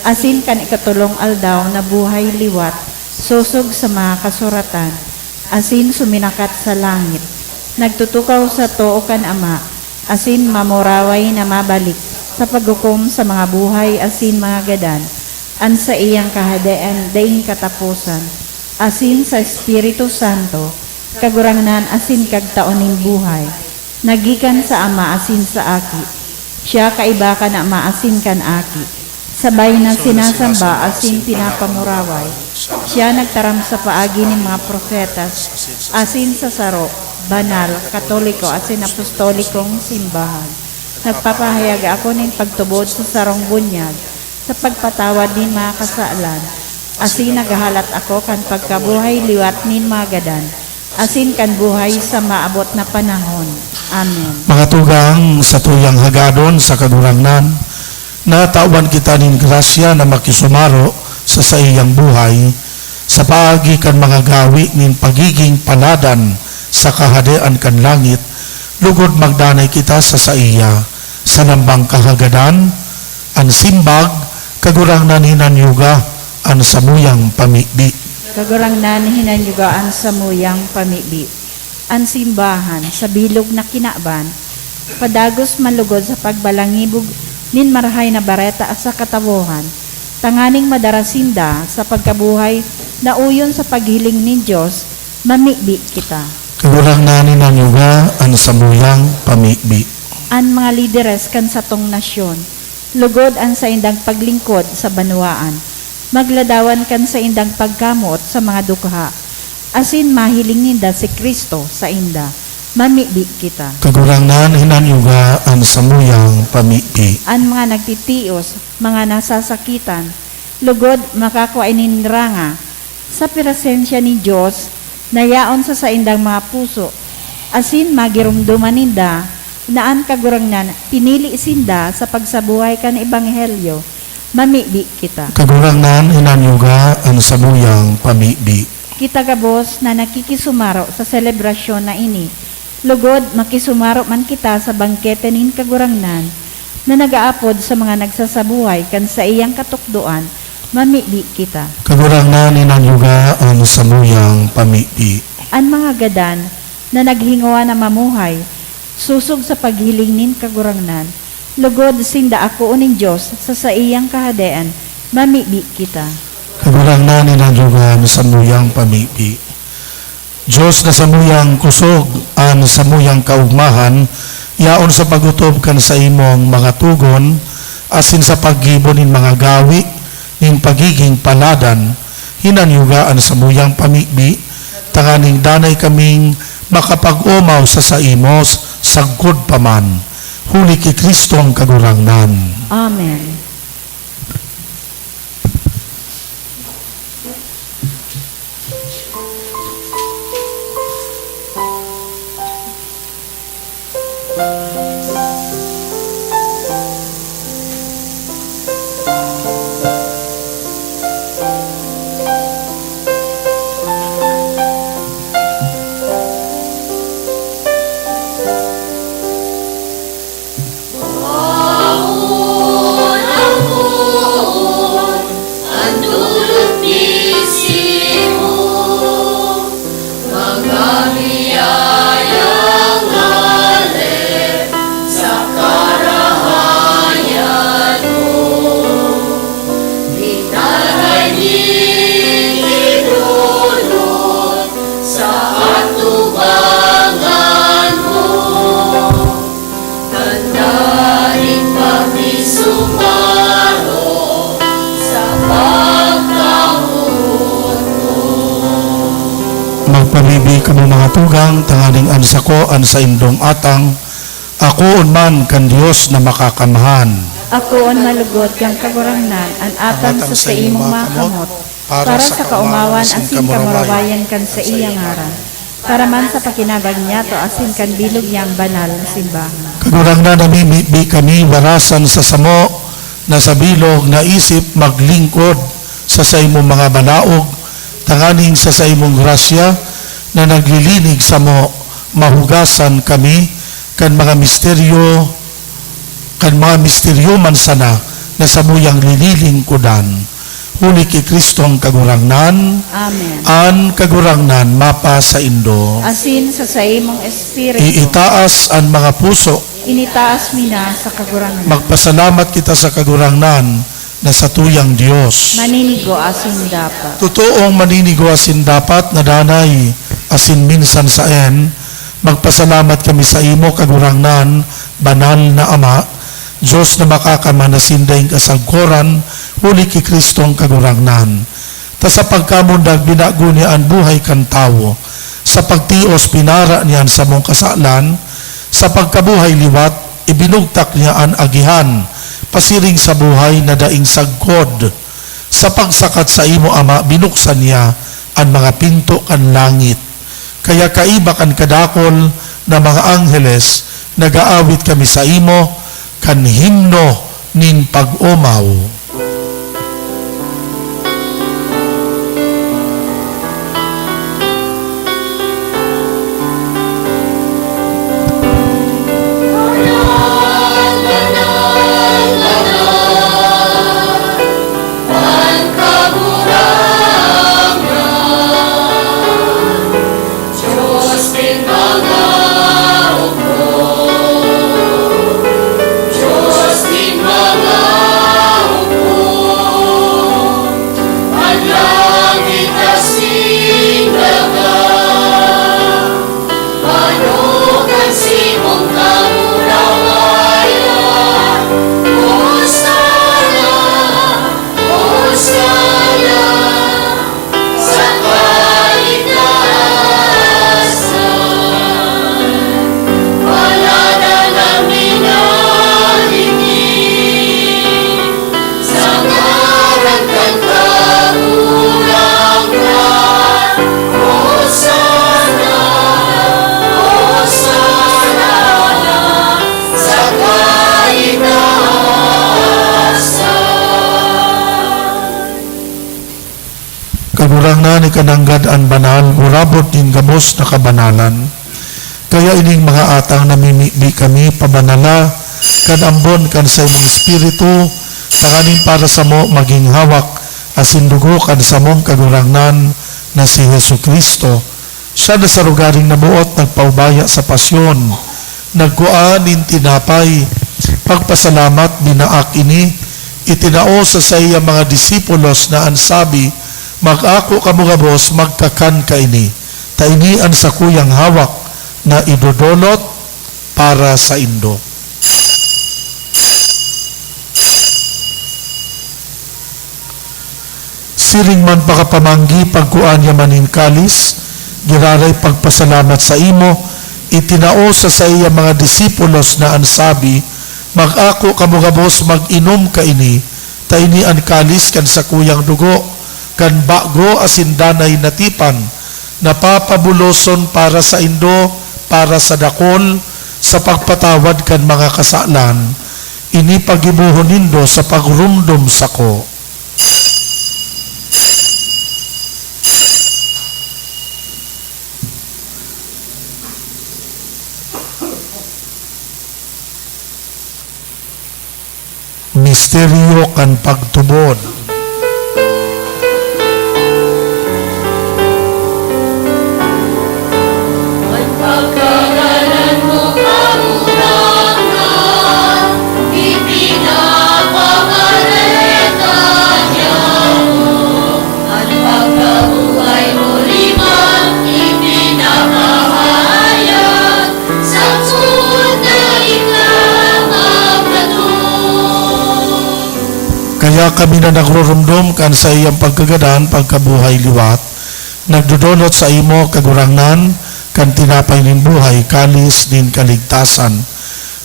asin kan ikatulong aldaw na buhay liwat, susog sa mga kasuratan, asin suminakat sa langit, nagtutukaw sa too kan Ama, asin mamuraway na mabalik, sa paghukom sa mga buhay asin mga gadan, an sa iyang kahadaan daing katapusan, asin sa Espiritu Santo, kagurangnan asin kagtaonin buhay, nagikan sa Ama asin sa aki, siya kaiba ka na maasin kan aki, sabay na sinasamba asin pinapamuraway, siya nagtaram sa paagi ng mga profetas, asin sa saro, banal, katoliko asin apostolikong simbahan. Nagpapahayag ako ng pagtubod sa sarong bunyag, sa pagpatawad din mga kasalan, asin nagahalat ako kan pagkabuhay liwat nin mga gadan, asin kan buhay sa maabot na panahon. Amen. Mga tugang sa tuyang hagadon sa kadurangnan, natawan kita nin grasya na makisumaro sa iyang buhay, sa paagi kan mga gawi nin pagiging paladan sa kahadean kan langit, lugod magdanay kita sa iya, sa nambang kahagadan, ang simbag, kagurangnan hinanyuga, ang samuyang pamibi. Kagurangnan hinanyugaan sa muyang pamibi. Ang simbahan sa bilog na kinaban, padagos malugod sa pagbalangibog nin marahay na bareta sa katabuhan, tanganing madarasinda sa pagkabuhay na uyon sa paghiling nin Diyos, mamibi kita. Kagurangnan hinanyuga, ang samuyang pamibi. An mga lideres kan satong nasyon, lugod an sa indang paglingkod sa banwaan, magladawan kan sa indang pagkamot sa mga dukha, asin mahiling ninda si Kristo sa inda, mamibi kita. Kagurangnan hinanyuga ang samuyang pamipi. An mga nagtitios, mga nasasakitan, lugod makakuaininranga, sa presensya ni Diyos, nayaon sa saindang mga puso, asin magirumduman ninda, naan kagurangnan, pinili sinda sa pagsabuhay kan ebanghelyo, mamibi kita. Kagurangnan hinanyuga ang samuyang pamipi. Kita gabos na nakikisumaro sa selebrasyon na ini, lugod makisumaro man kita sa bangkete nin kagurangnan, na nagaapod sa mga nagsasabuhay kan sa iyang katukduan, mamibi kita. Kagurangnan hinanyuga ang samuyang pamipi. An mga gadan na naghingawa na mamuhay, susog sa paghiling nin kagurangnan, lugod sinda ako uning Diyos sa iyang kahadean, mamibi kita. Kagurangnan hinanyuga ang samuyang pamipi. Diyos na samuyang kusog ang samuyang kaugmahan, yaon sa pagutob kan sa imong mga tugon, asin sa paggibon nin mga gawi, nin pagiging paladan, hinanyuga ang samuyang pamipi, tanganing danay kaming makapag-umaw sa imos, sagkod paman. Huli ki Kristo ang kagurangnan. Amen. Ang dulot misimo, mga biyayang alip sa karahayan mo. Itaray nilulot sa atubangan mo. Tandaring pakisumaro sa pagkahon. Magpamibi kamo mga tugang, tanganing ansako an sa indong atang, ako man kan Dios na makakamahan. Ako on malugod kang kagurangnan, an atang sa imong mga kamot, para sa kaumawan asin kamurawayan kan sa iyang ngaran, para man sa pakinabang niya to asin kan bilog niyang banal na simbahan. Kagurangnan namimibi kami warasan sa samo, na sa bilog na isip maglingkod sa imong mga banaog, tanganing sa imong grasya, na naglilinig sa mo, mahugasan kami, kan mga misteryo man sana, na sa muyang lililingkudan. Huli ki Kristo ang kagurangnan, Amen. an kagurangnan mapa sa Indo. Asin sa imong espiritu, Iitaas ang mga puso, initaas mi na sa kagurangnan. magpasalamat kita sa kagurangnan na sa tuyang Diyos. Maninigo asin dapat. Totoong maninigo asin dapat na danay asin minsan sa en, magpasalamat kami sa imo kagurangnan, banal na Ama, Diyos na makakamanasin dahing kasagkoran, huli ki Kristong kagurangnan. Ta sa pagkamundag binago niya ang buhay kan tawo, sa pagtios pinara niyan sa mong kasalan, sa pagkabuhay liwat, ibinugtak niya ang agihan, pasiring sa buhay na daing sagkod. Sa pagsakat sa imo Ama, binuksan niya ang mga pinto kan langit. Kaya kaiba kan kadakol na mga angheles, nagaawit kami sa imo, kan himno nin pag-umaw. Diyos din mga upo, kagurangnan ni kananggad an banal, urabot din gabos na kabanalan. Kaya ining mga atang namimibi kami pabanala, kan ambon kan sa imong espiritu, tanganin para sa mo maging hawak, asin dugo kan sa mong kagurangnan na si Hesu Kristo. Siya na sa lugaring nabuot, nagpaubaya sa pasyon, nagkuanin tinapay, pagpasalamat binaak ini, itinao sa iya mga disipulos na ansabi, mag-ako kamugabos, magkakan ka ini, tainian sa kuyang hawak, na idodolot para sa Indo. Siring man pakapamanggi pagkuan yaman manin kalis, giraray pagpasalamat sa imo, itinao sa iya mga disipulos na ansabi, mag-ako kamugabos mag-inom ka ini, taini an kalis kan sa kuyang dugo, kan bago asin danay natipan, napapabuloson para sa Indo, para sa dakol, sa pagpatawad kan mga kasalan, ini pagibuhon nindo sa pagrumdum sako. Misteryo kan pagtubod. Pagkaralan mo kamurangan, ipinapamareta niya mo. At pagkabuhay mo liman, ipinapahayag sa tunay na magkatong. Kaya kami na nagrurumdum kan sa iyang pagkagadan, pagkabuhay liwat, nagdudulot sa imo kagurangnan, kan tinapay nin buhay, kalis din kaligtasan.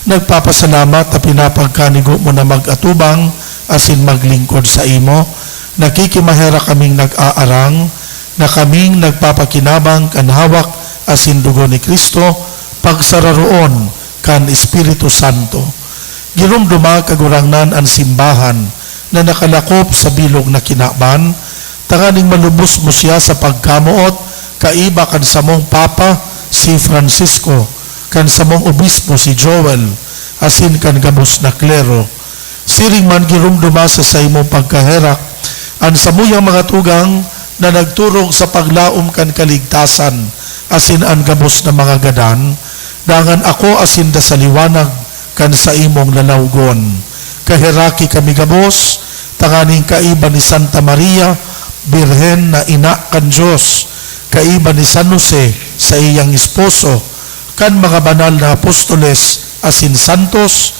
Nagpapasalamat na pinapagkanigo mo na mag-atubang, asin maglingkod sa imo. Nakikimahera kaming nag-aarang, na kaming nagpapakinabang kan hawak, asin dugo ni Kristo, pagsararoon kan Espiritu Santo. Girumduma kagurangnan ang simbahan, na nakalakop sa bilog na kinaban, tanganing malubos mo siya sa pagkamuot, kaiba kan sa mong Papa si Francisco, kan sa mong Obispo si Joel, asin kan gabos na klero. Siring man girumduma sa imo pagkaherak, an sa muyang mga tugang na nagturong sa paglaom kan kaligtasan, asin an gabos na mga gadan, dangan ako asin da sa liwanag kan sa imong lalawgon. Kaheraki kami gabos, tanganing kaiba ni Santa Maria, Birhen na ina kan Diyos, kaiba ni San Jose sa iyang esposo, kan mga banal na apostoles asin santos,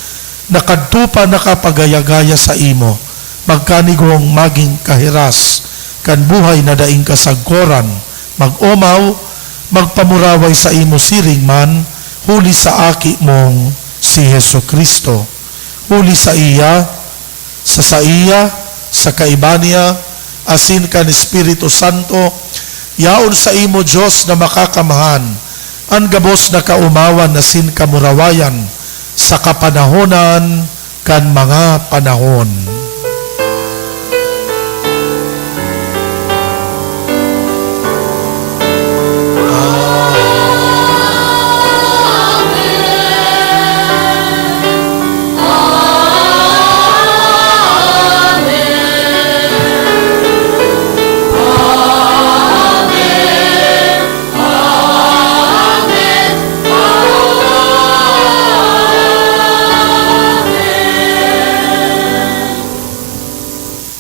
nakadtupa nakapagayagaya sa imo, magkanigong maging kahiras, kan buhay na daing kasagkoran, mag-umaw, magpamuraway sa imo siring man, huli sa aki mong si Hesu Kristo. Huli sa iya, sa iya, sa kaiba niya, asin kan Espiritu Santo, yaon sa imo Diyos na makakamahan, ang gabos na kaumawan na sin kamurawayan, sa kapanahonan kan mga panahon.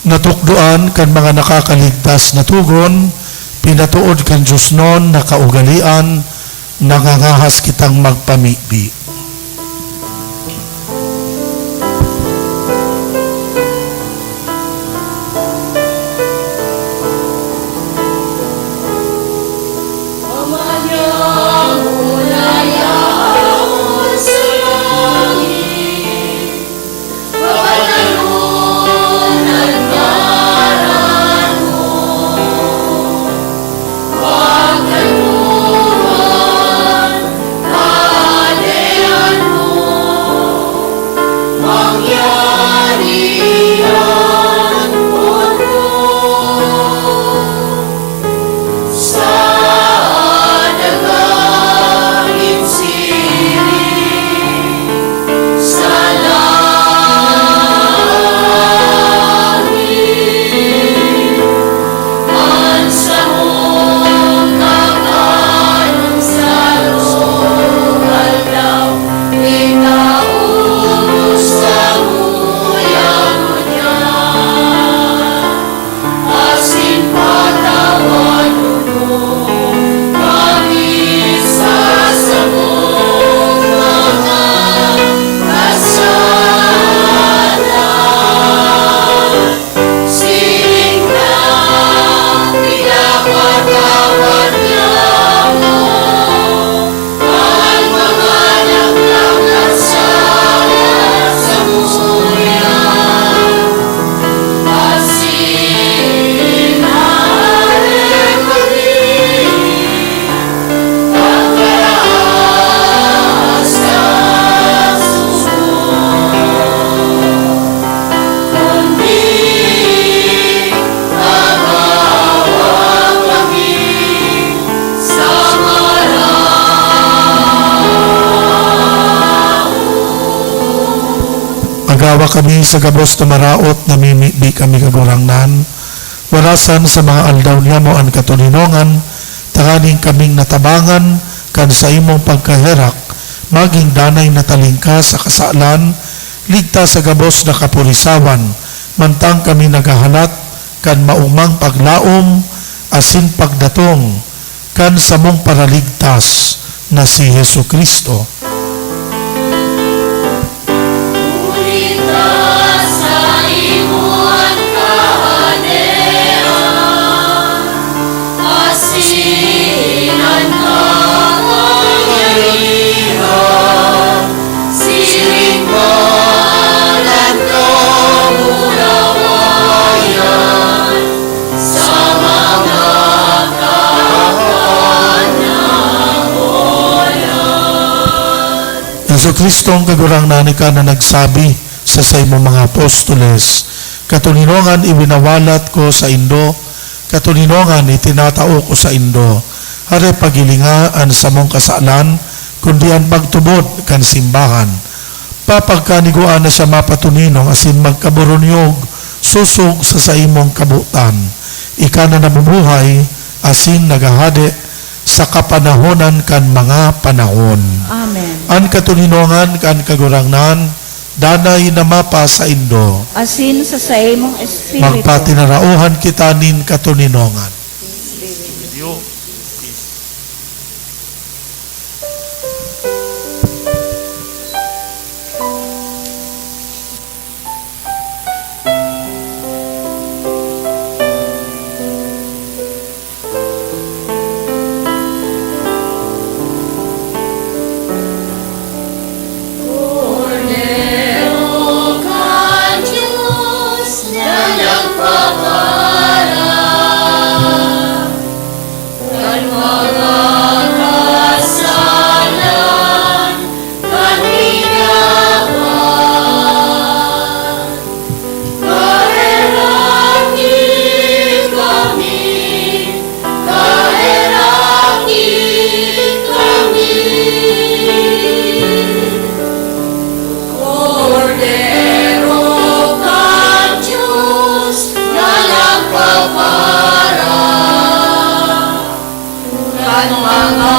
Natukdoan kan mga nakakaligtas na tugon, pinatuod kan Diyos non na kaugalian, nangangahas kitang magpamibi. Hallelujah. Agawa kami sa gabos na maraot na mimibi kami kagurangnan. Warasan sa mga aldaw niya mo ang katuninongan, tanganing kaming natabangan, kan sa imong pagkaherak, maging danay na talingka sa kasalan, ligtas sa gabos na kapurisawan, mantang kami nagahalat, kan maumang paglaom, asin pagdatong, kan sa mong paraligtas na si Hesu Kristo. Sa imuan kahanean, asinan kapangyarihan, siring malan kamurawayan, sa mga Yesu Kristo ang kagurangnan ka na nagsabi sa imong mga apostoles, katuninongan iwinawalat ko sa Indo, katuninongan itinatao ko sa Indo, hare pagilingaan sa mong kasalan, kundi ang pagtubod kan simbahan. Papagkaniguan na siya mapatuninong asin magkaburunyog, susog sa imong kabutan. Ika na nabubuhay, asin nagahade, sa kapanahonan kan mga panahon. Amen. An katuninongan kan kagurangnan, danay na mapa sa Indo. Asin sa imong espiritu. Magpatinarauhan kita nin katuninongan. Cordero kan Diyos na nagpapala, kan mga kasalan, kan hinawan. Kaheraki kami, kaheraki kami. Cordero kan Diyos na nagpapara, kan mga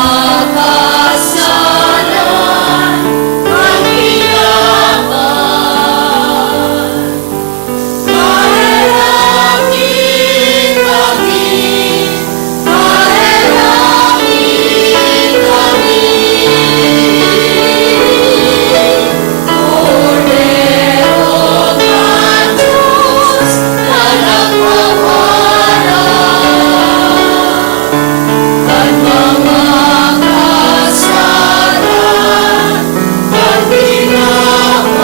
kasalan, kan hinawan. Kaheraki kami, kaheraki kami. Cordero kan Diyos na nagpapala, kan mga kasalan, kan hinawan.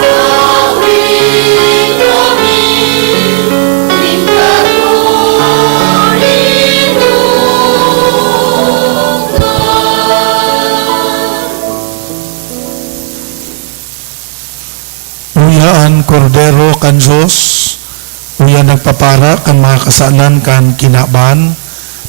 Gawin kami ning katuninongan. Uyaan kordero kan Diyos, uya nagpapara kan mga kasalan kan kinaban,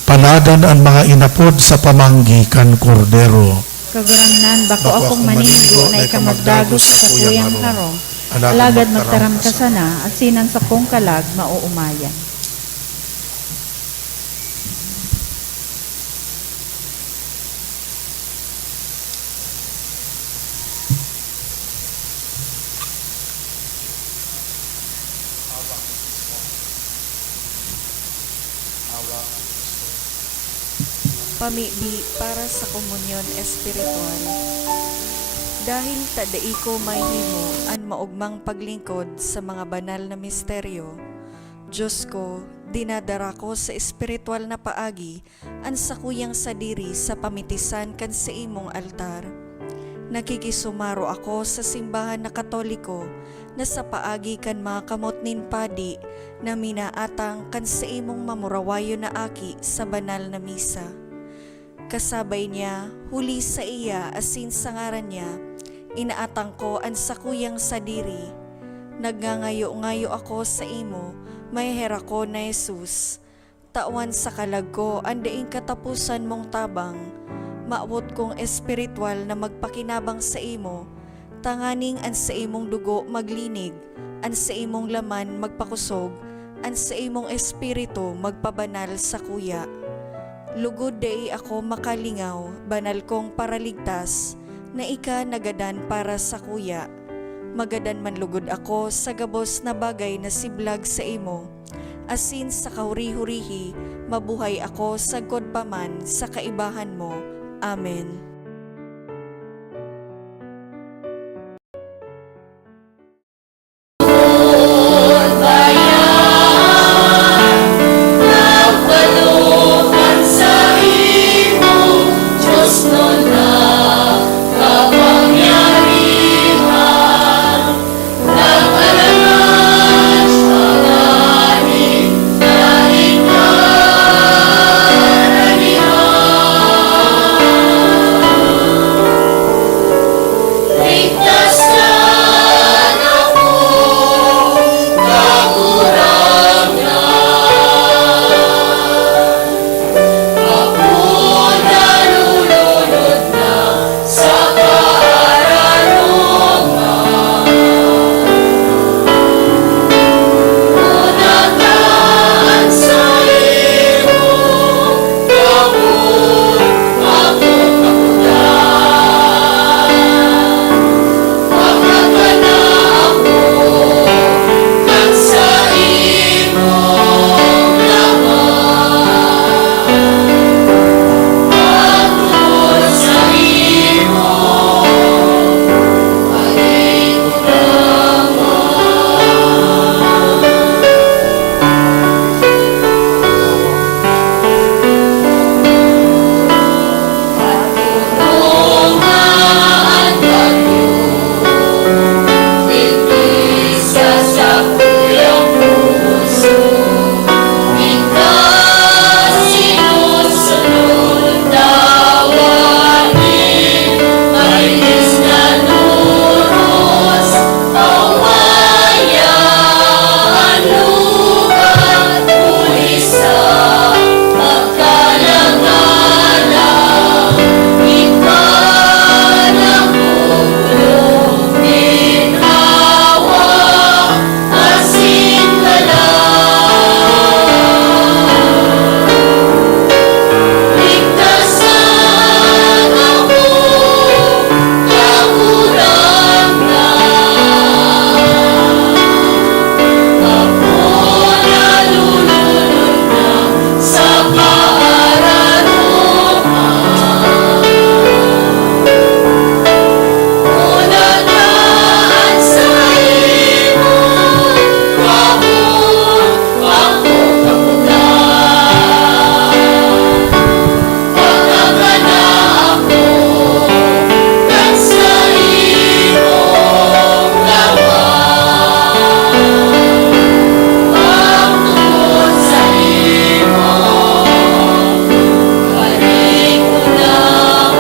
paladan ang mga inapod sa pamanggi kan kordero. Kagurangnan, bako akong maninggo na ikamagdagos sa kuyang harong. Alagad magtaram ka sana, at sinan sa kong kalag mauumayan. Pamibi para sa komunyon espiritual. Dahil tadai ko mahimo an maugmang paglingkod sa mga banal na misteryo, Diyos ko, dinadara ko sa espiritual na paagi an sakuyang sadiri sa pamitisan kan sa imong altar. Nakikisumaro ako sa simbahan na Katoliko na sa paagi kan mga kamot nin padi na minaatang kan sa imong mamurawayo na aki sa banal na misa. Kasabay niya, huli sa iya asin sa ngaran niya, inaatang ko ang sakuyang sadiri. Nagngangayo-ngayo ako sa imo, may hera ko na Jesus. Tawan sa kalag ko, ang daing katapusan mong tabang, maawot kong espiritual na magpakinabang sa imo, tanganing an sa imong dugo maglinig, an sa imong laman magpakusog, an sa imong espiritu magpabanal sa kuya. Lugod dai ako makalingaw, banal kong paraligtas, na ika nagadan para sa kuya. Magadan man lugod ako sa gabos na bagay na siblag sa imo, asin sa kahuri-hurihi, mabuhay ako sagod paman sa kaibahan mo. Amen. Nagpalukan sa imo, Diyos nun na kapangyarihan. Nagpalangan siya langit kahit karanihan. Ligtasan ako, kagurangan. Ako nalulunod na sa kaararungan. Unataan sa imo, gawon ako kapulan. Pagkakana ako kang sa imong laman. Pagtungkol sa imo, tulungan kayo, ligtas ka sa kuyang puso. Ikaw sinusunod tawagin, mainis na nuros, kawayan, lukat, ulisa, pagkalangalang. Ikaw na kulong ginhawa, asin ka lang. Ligtasan ako, kagurangan. Ako nalulunod na sa kaararungan. Unataan sa imo, gawon ako kapulan. Pagkakana ako kang sa imong laman. Pagtungkol sa imo, karikunahan.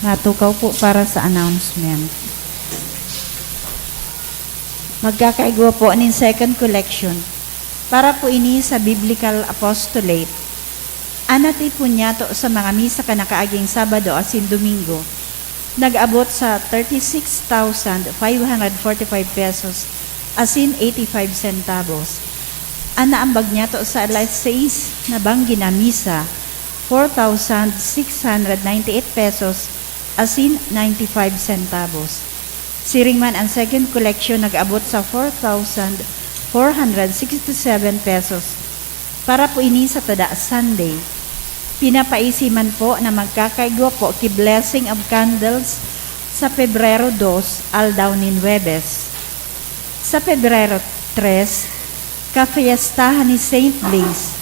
Natukaw po para sa announcement. Magkakaigwa po ng second collection para po ini sa Biblical Apostolate. Anati po niya to sa mga misa kanakaaging Sabado asin Domingo. Nag-abot sa 36,545 pesos asin 85 centavos. Anaambag niya to sa alas 6 na banggi na misa, 4,698 pesos asin 95 centavos. Siringman ang second collection nag-abot sa 4,467 pesos para po ini sa tada Sunday. Pinapaisiman po na magkakaigwa po ki Blessing of Candles sa Pebrero 2, Aldaw nin Huwebes. Sa Pebrero 3, kafiestahan ni Saint Blaise.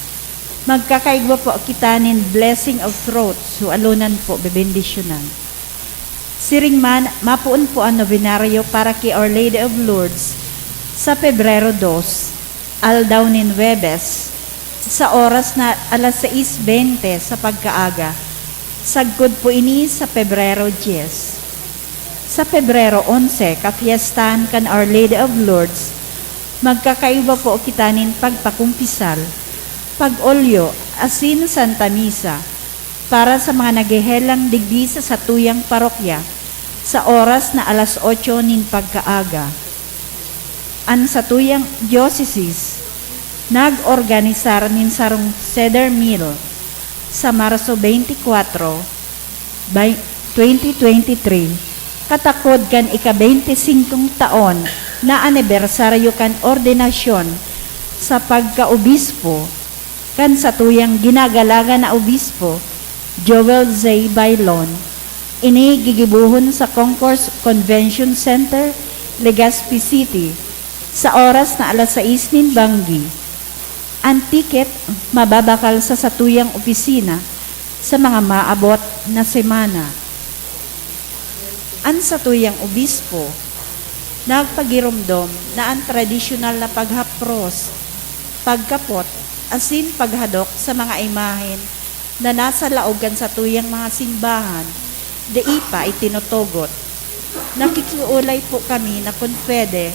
Magkakaigwa po kitanin Blessing of Throats, so alunan po bebendisyonan. Siringman, mapuon po ang novenaryo para kay Our Lady of Lourdes sa Pebrero 2, Aldaw nin Huwebes, sa oras na alas 6:20 sa pagkaaga. Sagkod po ini sa Pebrero 10. Sa Pebrero 11, kapiyastahan kan Our Lady of Lourdes, magkakaiba po kitanin pagpakumpisal, pag-olyo, asin Santa Misa, para sa mga naghehelang digdi sa satuyang parokya, sa oras na alas 8 nin pagkaaga. Ang satuyang diocese, nag-organisar nin sarong cedar meal sa Marso 24, 2023, katakod kan ika-25 taon na anibersaryo kan ordinasyon sa pagka-obispo kan satuyang ginagalaga na obispo Joel Z. Bailon. Ini gigibuhon sa Concourse Convention Center, Legazpi City, sa oras na alas 6 nin banggi. Ang tiket mababakal sa satuyang opisina sa mga maabot na semana. Ang satuyang obispo nagpagirumdom na ang tradisyonal na paghapros, pagkapot, asin paghadok sa mga imahen na nasa laogan sa tuyang mga simbahan, di pa itinutugot. Nakikiulay po kami na kung pwede,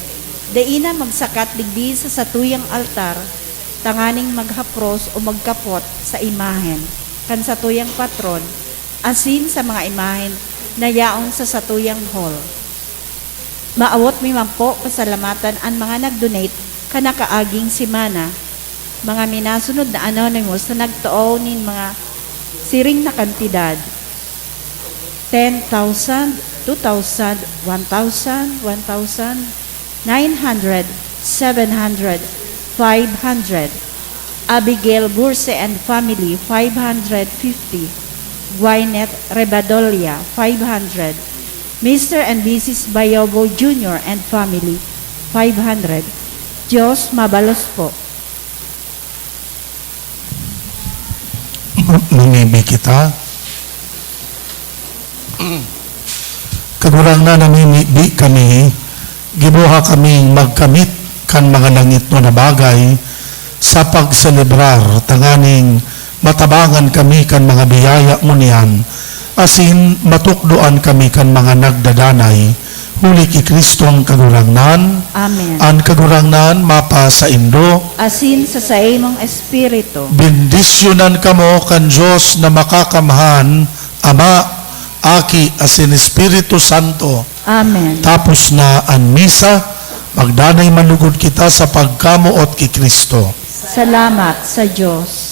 di na magsakat digdi sa satuyang altar, tanganing maghapros o magkapot sa imahen, kan satuyang patron, asin sa mga imahen na yaon sa satuyang hall. Maawot mi man po pasalamatan ang mga nag-donate kanakaaging simana, mga minasunod na anonymous na nagtuo nin mga siring na kantidad. 10,000, 2,000, 1,000, 1,000, 900, 700, 500. Abigail Burse and family, 550. Gwyneth Rebadolia, 500. Mr. and Mrs. Bayobo Jr. and family, 500. Diyos mabalos po. Mimibi kita. Kagurang na namimibi kami, gibuha kaming magkamit kan mga langit no na bagay sa pagselebrar, tanganing matabangan kami kan mga biyaya mo niyan, asin matukdoan kami kan mga nagdadanay, huli ki Kristo ang kagurangnan, Amen. ang kagurangnan mapa sa Indo, Asin sa saimong espiritu. bendisyonan kamo kan Diyos na makakamahan, Ama, Aki, asin Espiritu Santo. Amen. Tapos na ang misa, magdanay manugod kita sa pagkamuot ki Kristo. Salamat sa Diyos.